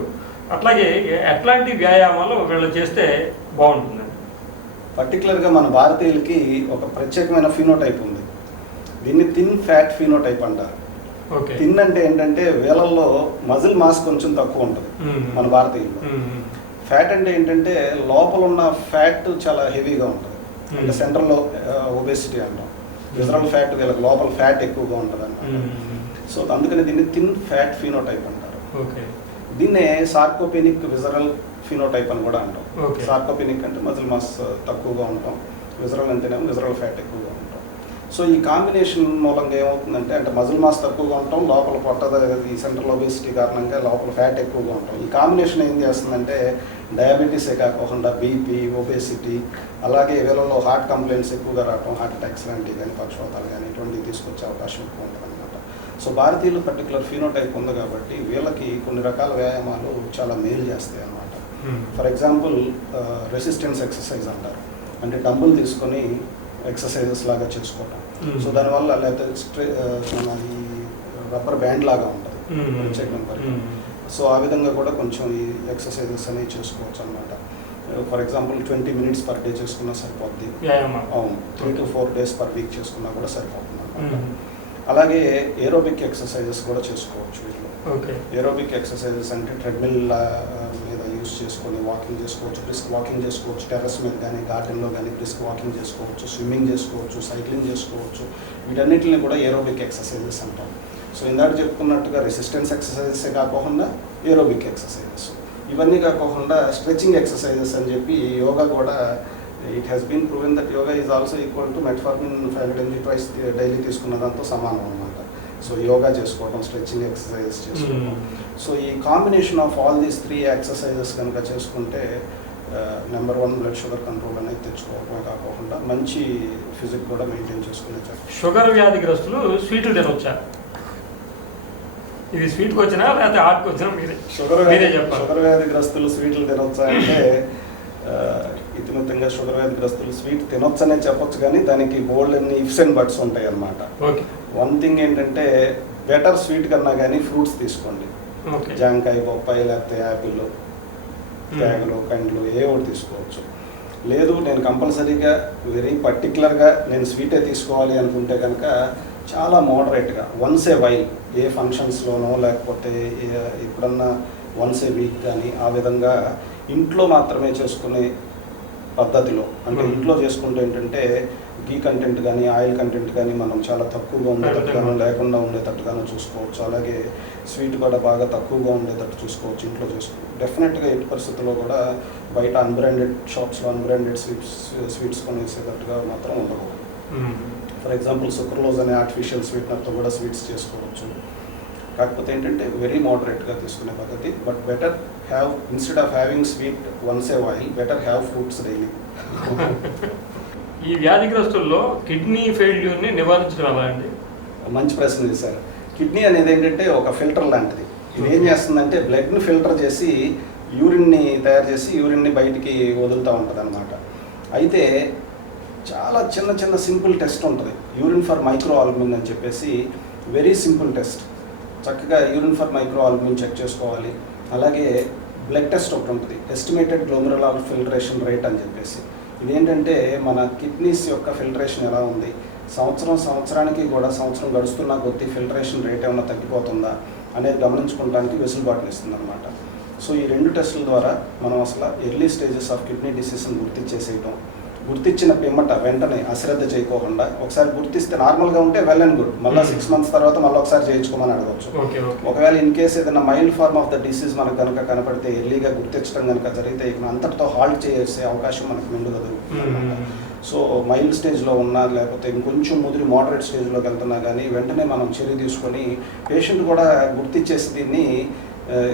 అట్లాగే ఎట్లాంటి వ్యాయామాలు వీళ్ళు చేస్తే బాగుంటుంది? పర్టికులర్గా మన భారతీయులకి ఒక ప్రత్యేకమైన ఫినోటైప్ ఉంది. దీన్ని థిన్ ఫ్యాట్ ఫినోటైప్ అంటారు. థిన్ అంటే ఏంటంటే వేలల్లో మజిల్ మాస్ కొంచెం తక్కువ ఉంటుంది మన భారతీయుల్లో. ఫ్యాట్ అంటే ఏంటంటే లోపల ఉన్న ఫ్యాట్ చాలా హెవీగా ఉంటుంది, అంటే సెంట్రల్లో ఒబేసిటీ అంటాం. విజరల్ ఫ్యాట్ వీళ్ళకి లోపల ఫ్యాట్ ఎక్కువగా ఉంటుంది అన్నమాట. సో అందుకని దీన్ని థిన్ ఫ్యాట్ ఫినోటైప్ అంటారు. దీన్నే సార్కోపెనిక్ విజరల్ ఫినోటైప్ అని కూడా అంటాం. Okay. సార్కోపెనిక్ అంటే మజిల్ మాస్ తక్కువగా ఉంటాం, విజరల్ అంటేనేమో విజరల్ ఫ్యాట్ ఎక్కువగా ఉంటాం. సో ఈ కాంబినేషన్ మూలంగా ఏమవుతుందంటే అంటే మజిల్ మాస్ తక్కువగా ఉంటాం, లోపల పొట్ట ఈ సెంట్రల్ ఒబేసిటీ కారణంగా లోపల ఫ్యాట్ ఎక్కువగా ఉంటాం. ఈ కాంబినేషన్ ఏం చేస్తుందంటే డయాబెటీసే కాకుండా బీపీ, ఒబేసిటీ, అలాగే వీళ్ళలో హార్ట్ కంప్లైంట్స్ ఎక్కువగా రావడం, హార్ట్ అటాక్స్ లాంటివి కానీ పక్షవాతాలు కానీ ఇటువంటివి తీసుకొచ్చే అవకాశం ఎక్కువ ఉంటుంది అనమాట. సో భారతీయులు పర్టికులర్ ఫినోటైప్ ఉంది కాబట్టి వీళ్ళకి కొన్ని రకాల వ్యాయామాలు చాలా మేలు చేస్తాయి అన్నమాట. ఫర్ ఎగ్జాంపుల్ రెసిస్టెన్స్ ఎక్సర్సైజ్ అంటారు, అంటే డంబుల్ తీసుకొని ఎక్సర్సైజెస్ లాగా చేసుకోవటం. సో దానివల్ల లేకపోతే మన ఈ రబ్బర్ బ్యాండ్ లాగా ఉంటుంది ప్రత్యేకమైన పరికరం. సో ఆ విధంగా కూడా కొంచెం ఈ ఎక్సర్సైజెస్ అనేవి చేసుకోవచ్చు అనమాట. For example 20 minutes per day చేసుకున్నా సరిపోద్ది. అవును, 3 to 4 days పర్ వీక్ చేసుకున్నా కూడా సరిపోతుంది అనమాట. అలాగే ఏరోబిక్ ఎక్సర్సైజెస్ కూడా చేసుకోవచ్చు వీళ్ళు. ఏరోబిక్ ఎక్సర్సైజెస్ అంటే ట్రెడ్మిల్ మీద యూస్ చేసుకొని వాకింగ్ చేసుకోవచ్చు, బ్రిస్క్ వాకింగ్ చేసుకోవచ్చు, టెర్రస్ మీద కానీ గార్డెన్లో కానీ బ్రిస్క్ వాకింగ్ చేసుకోవచ్చు, స్విమ్మింగ్ చేసుకోవచ్చు, సైక్లింగ్ చేసుకోవచ్చు. వీటన్నిటిని కూడా ఏరోబిక్ ఎక్సర్సైజెస్ అంటాం. సో ఇందాక చెప్పుకున్నట్టుగా రెసిస్టెన్స్ ఎక్సర్సైజెస్ కాకుండా ఏరోబిక్ ఎక్సర్సైజెస్, ఇవన్నీ కాకుండా స్ట్రెచింగ్ ఎక్సర్సైజెస్ అని చెప్పి యోగా కూడా it has been proven that yoga is also equal to metformin 500 mg twice daily తీసుకున్న దాంతో సమానం అనమాట. సో యోగా చేసుకోవడం, స్ట్రెచింగ్ ఎక్సర్సైజెస్ చేసుకోవడం. సో ఈ combination of all these 3 exercises కనుక చేసుకుంటే నెంబర్ 1 బ్లడ్ షుగర్ కంట్రోల్ అనేది తెచ్చుకోవడమే కాకుండా మంచి ఫిజిక్ కూడా మెయింటైన్ చేసుకునే. షుగర్ వ్యాధిగ్రస్తులు స్వీట్లు తినొచ్చా? ఇది స్వీట్కి వచ్చినా లేకపోతే హార్ట్కి వచ్చినా మీరే చెప్పాలి. షుగర్ వ్యాధిగ్రస్తులు స్వీట్లు తినొచ్చా అంటే ఇతిమితంగా షుగర్ వ్యాధిగ్రస్తులు స్వీట్ తినొచ్చనే చెప్పొచ్చు, కానీ దానికి బోల్డ్ అన్ని ఇఫ్స్ అండ్ బట్స్ ఉంటాయి అన్నమాట. వన్ థింగ్ ఏంటంటే బెటర్ స్వీట్ కన్నా కానీ ఫ్రూట్స్ తీసుకోండి. జాంకాయ, బొప్పాయి, లేకపోతే యాపిల్, తేగలు, కండ్లు ఏ ఒకటి తీసుకోవచ్చు. లేదు నేను కంపల్సరీగా వెరీ పర్టికులర్గా నేను స్వీటే తీసుకోవాలి అనుకుంటే కనుక చాలా మోడరేట్గా వన్స్ ఏ వైల్, ఏ ఫంక్షన్స్లోనో లేకపోతే ఎప్పుడన్నా వన్స్ ఏ వీక్ కానీ ఆ విధంగా ఇంట్లో మాత్రమే చేసుకునే పద్ధతిలో, అంటే ఇంట్లో చేసుకుంటే ఏంటంటే గీ కంటెంట్ కానీ ఆయిల్ కంటెంట్ కానీ మనం చాలా తక్కువగా ఉండేటట్టుగానో లేకుండా ఉండేటట్టుగానో చూసుకోవచ్చు. అలాగే స్వీట్ కూడా బాగా తక్కువగా ఉండేటట్టు చూసుకోవచ్చు ఇంట్లో చేసుకోవచ్చు. డెఫినెట్గా ఎట్టి పరిస్థితుల్లో కూడా బయట అన్బ్రాండెడ్ షాప్స్లో అన్బ్రాండెడ్ స్వీట్స్ కొనేసేటట్టుగా మాత్రం ఉండకూడదు. ఫర్ ఎగ్జాంపుల్ సుక్రలోజ్ అనే ఆర్టిఫిషియల్ స్వీట్నర్తో కూడా స్వీట్స్ చేసుకోవచ్చు. కాకపోతే ఏంటంటే వెరీ మోడరేట్గా తీసుకునే పద్ధతి. But better have instead of having sweet once a while better have fruits daily. ఈ వ్యాధిగ్రస్తుల్లో కిడ్నీ ఫెయిల్యూర్ని నివారించడం ఎలా అండి? మంచి ప్రశ్న చేశారు. కిడ్నీ అనేది ఏంటంటే ఒక ఫిల్టర్ లాంటిది. ఇది ఏం చేస్తుందంటే బ్లడ్ని ఫిల్టర్ చేసి యూరిన్ని తయారు చేసి యూరిన్ని బయటికి వదులుతూ ఉంటుంది అనమాట. అయితే చాలా చిన్న చిన్న సింపుల్ టెస్ట్ ఉంటుంది, యూరిన్ ఫర్ మైక్రో ఆల్బుమిన్ అని చెప్పేసి. Very simple test. చక్కగా urine for microalbumin check చేసుకోవాలి. అలాగే బ్లడ్ టెస్ట్ ఒకటి ఉంటుంది, ఎస్టిమేటెడ్ గ్లోమెరులార్ ఫిల్టరేషన్ రేట్ అని చెప్పేసి. ఇదేంటంటే మన కిడ్నీస్ యొక్క ఫిల్టరేషన్ ఎలా ఉంది, సంవత్సరానికి కూడా సంవత్సరం గడుస్తున్న కొద్దీ ఫిల్టరేషన్ రేట్ ఏమైనా తగ్గిపోతుందా అనేది గమనించుకోవడానికి వెసులుబాటుని ఇస్తుంది అనమాట. సో ఈ 2 టెస్టుల ద్వారా మనం అసలు ఎర్లీ స్టేజెస్ ఆఫ్ కిడ్నీ డిసీజ్ని గుర్తించేసేయడం, గుర్తించిన పిమ్మట వెంటనే అశ్రద్ధ చేయకోకుండా ఒకసారి గుర్తిస్తే నార్మల్గా ఉంటే వెల్ అండ్ గుడ్, మళ్ళీ 6 months తర్వాత మళ్ళీ ఒకసారి చేయించుకోమని అడగవచ్చు. ఒకవేళ ఇన్ కేసు ఏదైనా mild form of the disease మనకు కనుక కనపడితే ఎర్లీగా గుర్తించడం కనుక జరిగితే ఇక అంతటితో హాల్ట్ చేసే అవకాశం మనకు మెండుగా దొరుకుతుంది. సో మైల్డ్ స్టేజ్లో ఉన్నా లేకపోతే ఇంకొంచెం ముదిరి మోడరేట్ స్టేజ్లోకి వెళ్తున్నా కానీ వెంటనే మనం చర్య తీసుకొని పేషెంట్ కూడా గుర్తించేసి దీన్ని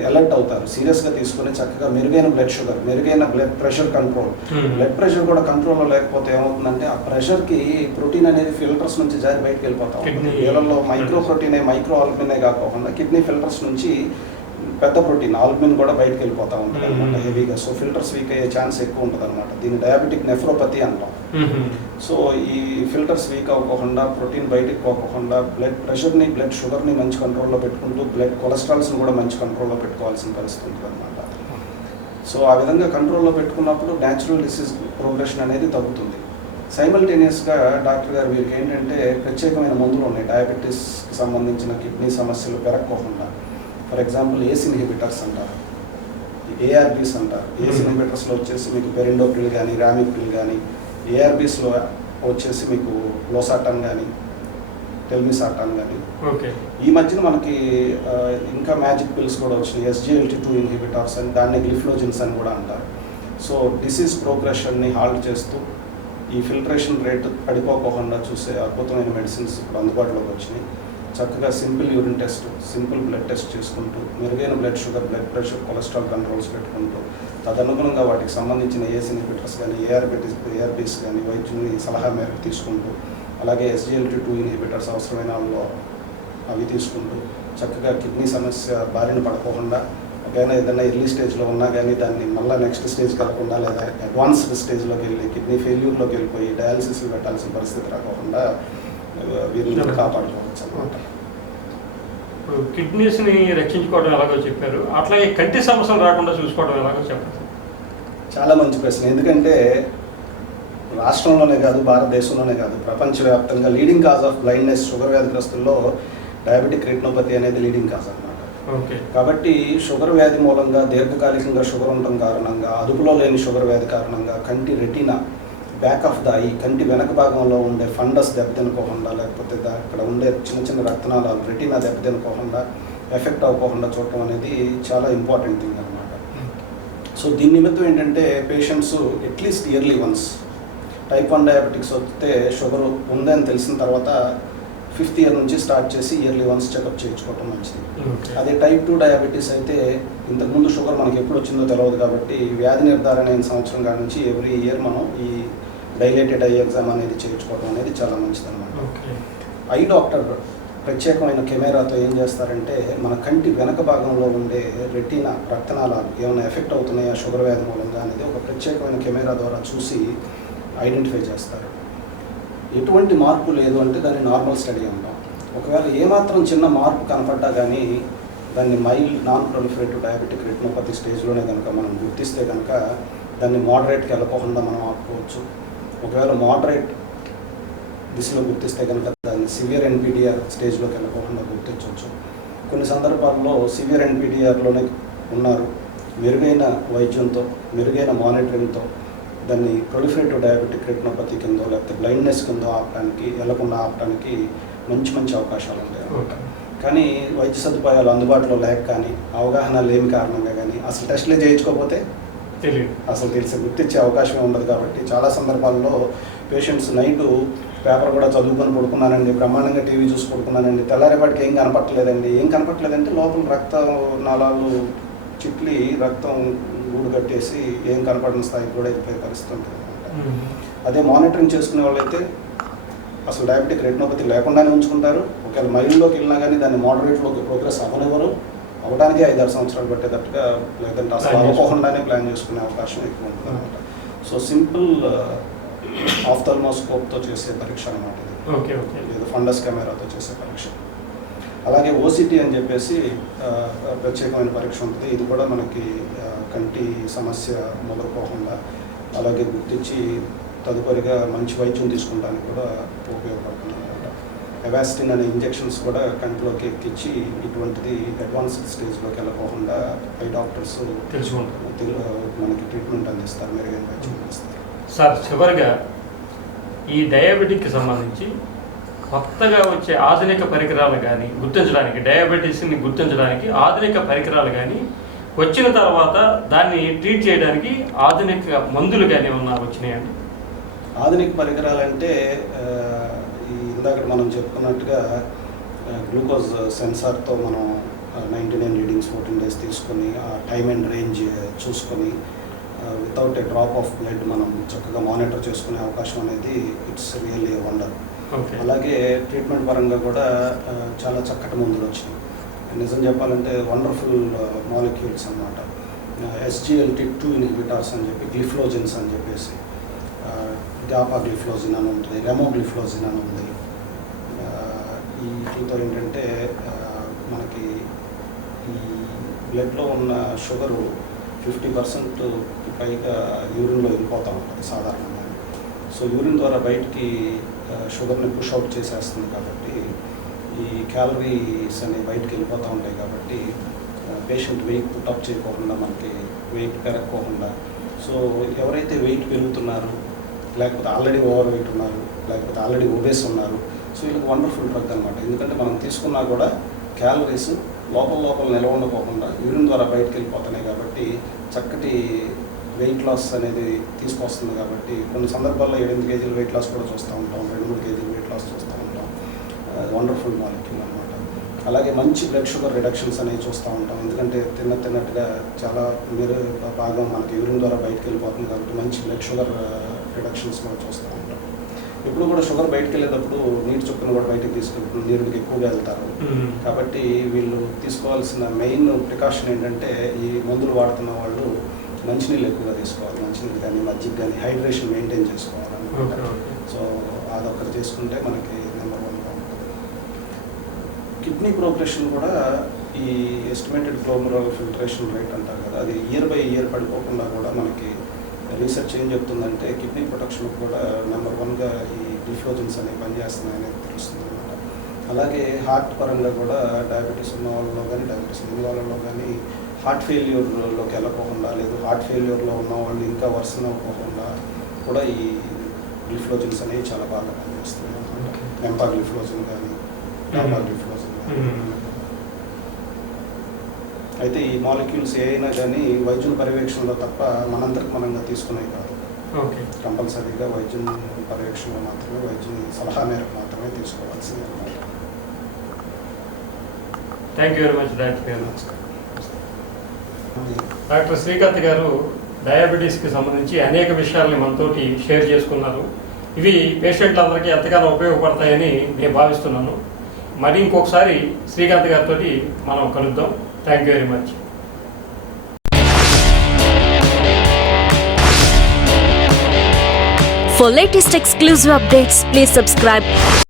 అలర్ట్ అవుతారు, సీరియస్గా తీసుకుని చక్కగా మెరుగైన బ్లడ్ షుగర్, మెరుగైన blood pressure control. Blood pressure కూడా కంట్రోల్లో లేకపోతే ఏమవుతుందంటే ఆ ప్రెషర్కి ప్రోటీన్ అనేది ఫిల్టర్స్ నుంచి జారి బయటకు వెళ్ళిపోతాం. వీళ్ళలో మైక్రో ప్రోటీనే మైక్రో ఆల్బుమినే కాకుండా కిడ్నీ ఫిల్టర్స్ నుంచి పెద్ద ప్రోటీన్ ఆల్బుమిన్ కూడా బయటకు వెళ్ళిపోతూ ఉంటుంది అనమాట హెవీగా. సో ఫిల్టర్స్ వీక్ అయ్యే ఛాన్స్ ఎక్కువ ఉంటుంది అనమాట. దీన్ని డయాబెటిక్ నెఫ్రోపతి అంటాం. సో ఈ ఫిల్టర్స్ వీక్ అవ్వకుండా, ప్రోటీన్ బయటకు పోకుండా బ్లడ్ ప్రెషర్ని, బ్లడ్ షుగర్ని మంచి కంట్రోల్లో పెట్టుకుంటూ బ్లడ్ కొలెస్ట్రాల్స్ని కూడా మంచి కంట్రోల్లో పెట్టుకోవాల్సిన పరిస్థితి ఉంటుంది అనమాట. సో ఆ విధంగా కంట్రోల్లో పెట్టుకున్నప్పుడు న్యాచురల్ డిసీజ్ ప్రోగ్రెషన్ అనేది తగ్గుతుంది. సైమల్టేనియస్గా డాక్టర్ గారు వీరికి ఏంటంటే ప్రత్యేకమైన మందులు ఉన్నాయి డయాబెటీస్కి సంబంధించిన కిడ్నీ సమస్యలు పెరగకోకుండా. ఫర్ ఎగ్జాంపుల్ ఏస్ ఇన్హిబిటర్స్ అంటారు, ఏఆర్బీస్ అంటారు. ఏస్ ఇన్హిబిటర్స్లో వచ్చేసి మీకు పెరిండోప్రిల్ కానీ, రామిప్రిల్ కానీ, ఏఆర్బీస్లో వచ్చేసి మీకు లోసాటన్ కానీ, టెల్మిసార్టాన్ కానీ. ఓకే. ఈ మధ్యన మనకి ఇంకా మ్యాజిక్ పిల్స్ కూడా వచ్చినాయి, SGLT2 ఇన్హిబిటార్స్ అని, దాన్ని గ్లిఫ్లోజిన్స్ అని కూడా అంటారు. సో డిసీజ్ ప్రోగ్రెషన్ని హాల్ట్ చేస్తూ ఈ ఫిల్ట్రేషన్ రేట్ పడిపోకుండా చూసే అద్భుతమైన మెడిసిన్స్ ఇప్పుడు అందుబాటులోకి వచ్చినాయి. చక్కగా simple urine test, simple blood test చేసుకుంటూ, మెరుగైన blood sugar, blood pressure, cholesterol controls పెట్టుకుంటూ, తదనుగుణంగా వాటికి సంబంధించిన ఏస్ ఇన్హిబిటర్స్ కానీ, ఏఆర్బీస్ కానీ వైద్యుని సలహా మేరకు తీసుకుంటూ, అలాగే SGLT2 ఇన్హిబిటర్స్ అవసరమైన వాళ్ళు అవి తీసుకుంటూ చక్కగా కిడ్నీ సమస్య బారిన పడకుండా, ఒకవేళ ఏదైనా ఎర్లీ స్టేజ్లో ఉన్నా కానీ దాన్ని మళ్ళీ నెక్స్ట్ స్టేజ్కి వెళ్ళకుండా లేదా అడ్వాన్స్డ్ స్టేజ్లోకి వెళ్ళి కిడ్నీ ఫెయిల్యూర్లోకి వెళ్ళిపోయి డయాలసిస్ పెట్టాల్సిన పరిస్థితి రాకుండా వీరిని కాపాడుకోవచ్చు అన్నమాట. ఇప్పుడు కిడ్నీస్ని రక్షించుకోవడం ఎలాగో చెప్పారు, అట్లాగే కంటి సమస్యలు రాకుండా చూసుకోవడం ఎలాగో చెప్పండి. చాలా మంచి ప్రశ్న. ఎందుకంటే రాష్ట్రంలోనే కాదు, భారతదేశంలోనే కాదు, ప్రపంచవ్యాప్తంగా leading cause of blindness sugar వ్యాధిగ్రస్తుల్లో డయాబెటిక్ రెటినోపతి అనేది లీడింగ్ కాజ్ అన్నమాట. ఓకే. కాబట్టి షుగర్ వ్యాధి మూలంగా దీర్ఘకాలికంగా షుగర్ ఉండటం కారణంగా, అదుపులో లేని షుగర్ వ్యాధి కారణంగా కంటి retina, back of the I, కంటి వెనక భాగంలో ఉండే ఫండస్ దెబ్బతినుకోకుండా, లేకపోతే అక్కడ ఉండే చిన్న చిన్న రక్తనాళాలు రెటీనా దెబ్బతినుకోకుండా, ఎఫెక్ట్ అవ్వకుండా చూడటం అనేది చాలా ఇంపార్టెంట్ థింగ్ అనమాట. సో దీని నిమిత్తం ఏంటంటే patients at least yearly once, type 1 diabetics వస్తే షుగర్ ఉందని తెలిసిన తర్వాత 5th ఇయర్ నుంచి స్టార్ట్ చేసి ఇయర్లీ వన్స్ చెకప్ చేయించుకోవటం మంచిది. అదే టైప్ 2 డయాబెటీస్ అయితే ఇంతకుముందు షుగర్ మనకి ఎప్పుడు వచ్చిందో తెలియదు కాబట్టి వ్యాధి నిర్ధారణ అయిన సంవత్సరం కాడ నుంచి ఎవ్రీ ఇయర్ మనం ఈ డైలేటెడ్ ఐ ఎగ్జామ్ అనేది చేయించుకోవడం అనేది చాలా మంచిది అనమాట. ఐ డాక్టర్ ప్రత్యేకమైన కెమెరాతో ఏం చేస్తారంటే మన కంటి వెనక భాగంలో ఉండే రెటీనా రక్తనాళాలు ఏమైనా ఎఫెక్ట్ అవుతున్నాయా షుగర్ వ్యాధి మూలంగా అనేది ఒక ప్రత్యేకమైన కెమెరా ద్వారా చూసి ఐడెంటిఫై చేస్తారు. ఎటువంటి మార్పు లేదు అంటే దాన్ని నార్మల్ స్టడీ అంటాం. ఒకవేళ ఏమాత్రం చిన్న మార్పు కనపడ్డా కానీ దాన్ని mild non proliferative diabetic retinopathy స్టేజ్లోనే కనుక మనం గుర్తిస్తే కనుక దాన్ని మోడరేట్కి వెళ్ళకోకుండా మనం ఆపుకోవచ్చు. ఒకవేళ మోడరేట్ దిశలో గుర్తిస్తే కనుక దాన్ని సివియర్ NPDR స్టేజ్లోకి వెళ్ళకోకుండా గుర్తించవచ్చు. కొన్ని సందర్భాల్లో సివియర్ NPDRలోనే ఉన్నారు, మెరుగైన వైద్యంతో, మెరుగైన మానిటరింగ్తో దాన్ని ప్రొలిఫరేటివ్ డయాబెటిక్ రెటినోపతి కింద లేకపోతే బ్లైండ్నెస్ కింద వెళ్లకుండా ఆపడానికి మంచి అవకాశాలు ఉంటాయి. కానీ వైద్య సదుపాయాలు అందుబాటులో లేక కానీ, అవగాహన లేని కారణంగా కానీ, అసలు టెస్టులే చేయించుకోకపోతే అసలు గుర్తించే అవకాశమే ఉండదు. కాబట్టి చాలా సందర్భాల్లో పేషెంట్స్ నైటు పేపర్ కూడా చదువుకొని పడుకున్నానండి, బ్రహ్మాండంగా టీవీ చూసి పడుకున్నానండి, తెల్లారేపాటికి ఏం కనపట్లేదంటే లోపల రక్త నాళాలు చిట్లి రక్తం గూడు కట్టేసి ఏం కనపడిన స్థాయికి కూడా వెళ్ళిపోయే పరిస్థితి ఉంటుంది అనమాట. అదే మానిటరింగ్ చేసుకునే వాళ్ళైతే అసలు డయాబెటిక్ రెటినోపతి లేకుండానే ఉంచుకుంటారు. ఒకవేళ మైల్డ్లోకి వెళ్ళినా కానీ దాన్ని మోడరేట్లోకి ప్రోగ్రెస్ అవ్వనివ్వరు, అవడానికి 5-6 సంవత్సరాలు పట్టేటట్టుగా, లేదంటే అసలు అవ్వకుండానే ప్లాన్ చేసుకునే అవకాశం ఎక్కువ ఉంటుంది అనమాట. సో సింపుల్ ఆఫ్థల్మోస్కోప్తో చేసే పరీక్ష అనమాట ఇది, లేదా ఫండస్ కెమెరాతో చేసే పరీక్ష. అలాగే OCT అని చెప్పేసి ప్రత్యేకమైన పరీక్ష ఉంటుంది. ఇది కూడా మనకి కంటి సమస్య మొదలుపోకుండా అలాగే గుర్తించి తదుపరిగా మంచి వైద్యం తీసుకుంటానికి కూడా ఉపయోగపడుతుంది అనమాట. ఎవాస్టిన్ అనే ఇంజెక్షన్స్ కూడా కంటిలోకి ఎక్కించి ఇటువంటిది అడ్వాన్స్డ్ స్టేజ్లోకి వెళ్ళకోకుండా ఐ డాక్టర్స్ మనకి ట్రీట్మెంట్ అందిస్తారు, మెరుగైన వైద్యం అందిస్తారు. సార్, చివరిగా ఈ డయాబెటిక్కి సంబంధించి కొత్తగా వచ్చే ఆధునిక పరికరాలు కానీ గుర్తించడానికి, డయాబెటీస్ని గుర్తించడానికి ఆధునిక పరికరాలు కానీ వచ్చిన తర్వాత దాన్ని ట్రీట్ చేయడానికి ఆధునిక మందులు కానీ ఏమన్నా వచ్చినాయండి? ఆధునిక పరికరాలు అంటే ఇందాక మనం చెప్పుకున్నట్టుగా గ్లూకోజ్ సెన్సార్తో మనం 99 రీడింగ్స్ 14 days తీసుకొని ఆ టైమ్ అండ్ రేంజ్ చూసుకొని without a drop of blood మనం చక్కగా మానిటర్ చేసుకునే అవకాశం అనేది ఇట్స్ రియల్లీ వండర్. అలాగే ట్రీట్మెంట్ పరంగా కూడా చాలా చక్కటి మందులు వచ్చినాయి. నిజం చెప్పాలంటే వండర్ఫుల్ మాలిక్యూల్స్ అన్నమాట. SGLT2 ఇన్హిబిటార్స్ అని చెప్పి, గ్లిఫ్లోజిన్స్ అని చెప్పేసి, గ్యాపాగ్లిఫ్లోజిన్ అని ఉంటుంది, రెమోగ్లిఫ్లోజిన్ అని ఉంది. వీటితో ఏంటంటే మనకి ఈ బ్లడ్లో ఉన్న షుగరు 50% పైగా యూరిన్లో వెళ్ళిపోతూ ఉంటుంది సాధారణంగా. సో యూరిన్ ద్వారా బయటికి షుగర్ని పుష్ అవుట్ చేసేస్తుంది కాబట్టి ఈ క్యాలరీస్ అనేవి బయటకు వెళ్ళిపోతూ ఉంటాయి. కాబట్టి పేషెంట్ వెయిట్ పుట్అప్ చేయకోకుండా, మనకి వెయిట్ పెరగకోకుండా, సో ఎవరైతే వెయిట్ పెరుగుతున్నారు, లేకపోతే ఆల్రెడీ ఓవర్ వెయిట్ ఉన్నారు, లేకపోతే ఆల్రెడీ ఒబేస్ ఉన్నారు, సో వీళ్ళకి వండర్ఫుల్ డ్రగ్ అనమాట. ఎందుకంటే మనం తీసుకున్నా కూడా క్యాలరీస్ లోపల నిల్వ ఉండకోకుండా యూరిన్ ద్వారా బయటకు వెళ్ళిపోతున్నాయి కాబట్టి చక్కటి వెయిట్ లాస్ అనేది తీసుకొస్తుంది. కాబట్టి కొన్ని సందర్భాల్లో 7-8 కేజీలు వెయిట్ లాస్ కూడా చూస్తూ ఉంటాం, 2-3 కేజీలు వెయిట్ లాస్ చూస్తూ ఉంటాం. వండర్ఫుల్ మాలిక్యూల్ అనమాట. అలాగే మంచి బ్లడ్ షుగర్ రిడక్షన్స్ అనేవి చూస్తూ ఉంటాం. ఎందుకంటే తిన్నట్టుగా చాలా మీరు భాగం మనకి యూరిన్ ద్వారా బయటకు వెళ్ళిపోతుంది కాబట్టి మంచి బ్లడ్ షుగర్ రిడక్షన్స్ కూడా చూస్తూ ఉంటాం. ఇప్పుడు కూడా షుగర్ బయటకు వెళ్ళేటప్పుడు నీటి చుక్కను కూడా బయటకు తీసుకెళ్తుంది, నీరుకి ఎక్కువగా వెళ్తారు. కాబట్టి వీళ్ళు తీసుకోవాల్సిన మెయిన్ ప్రికాషన్ ఏంటంటే ఈ మందులు వాడుతున్న వాళ్ళు మంచినీళ్ళు ఎక్కువగా తీసుకోవాలి. మంచినీళ్ళు కానీ మజ్జిగ కానీ హైడ్రేషన్ మెయింటైన్ చేసుకోవాలన్నమాట. సో అదొకటి చేసుకుంటే మనకి నెంబర్ 1గా ఉంటుంది. కిడ్నీ ప్రోగ్రెషన్ కూడా ఈ ఎస్టిమేటెడ్ గ్లోమరులర్ ఫిల్టరేషన్ రేట్ అంటారు కదా, అది ఇయర్ బై ఇయర్ పడిపోకుండా కూడా మనకి రీసెర్చ్ ఏం చెప్తుందంటే కిడ్నీ ప్రొటెక్షన్ కూడా నెంబర్ 1గా ఈ డిఫ్లోజన్స్ అనేవి పనిచేస్తున్నాయని తెలుస్తుంది అనమాట. అలాగే హార్ట్ పరంగా కూడా డయాబెటీస్ ఉన్న వాళ్ళలో కానీ డయాబెటీస్ లేని వాళ్ళలో కానీ హార్ట్ ఫెయిల్యూర్లోకి వెళ్ళకోకుండా లేదు హార్ట్ ఫెయిల్యూర్లో ఉన్న వాళ్ళు ఇంకా వర్సన్ అవ్వకుండా కూడా ఈ గ్లిఫ్లోజన్స్ అనేవి చాలా బాగా పనిచేస్తున్నాయి అనమాట. ఎంపాగ్లిఫ్లోజన్ కానీ డాపాగ్లిఫ్లోజన్ కానీ. అయితే ఈ మాలిక్యూల్స్ ఏ అయినా కానీ వైద్యుల పర్యవేక్షణలో తప్ప మనందరికి మనంగా తీసుకునేవి కాదు. కంపల్సరీగా వైద్యుని పర్యవేక్షణలో మాత్రమే, వైద్యుని సలహా మేరకు మాత్రమే తీసుకోవాల్సింది అనమాట. Thank you very much doctor. Doctor Srikanth గారు డయాబెటీస్కి సంబంధించి అనేక విషయాల్ని మనతోటి షేర్ చేసుకున్నారు. ఇవి పేషెంట్లందరికీ ఎంతగానో ఉపయోగపడతాయని నేను భావిస్తున్నాను. మరి ఇంకొకసారి శ్రీకాంత్ గారితో మనం కలుద్దాం. Thank you very much. For latest exclusive updates, please subscribe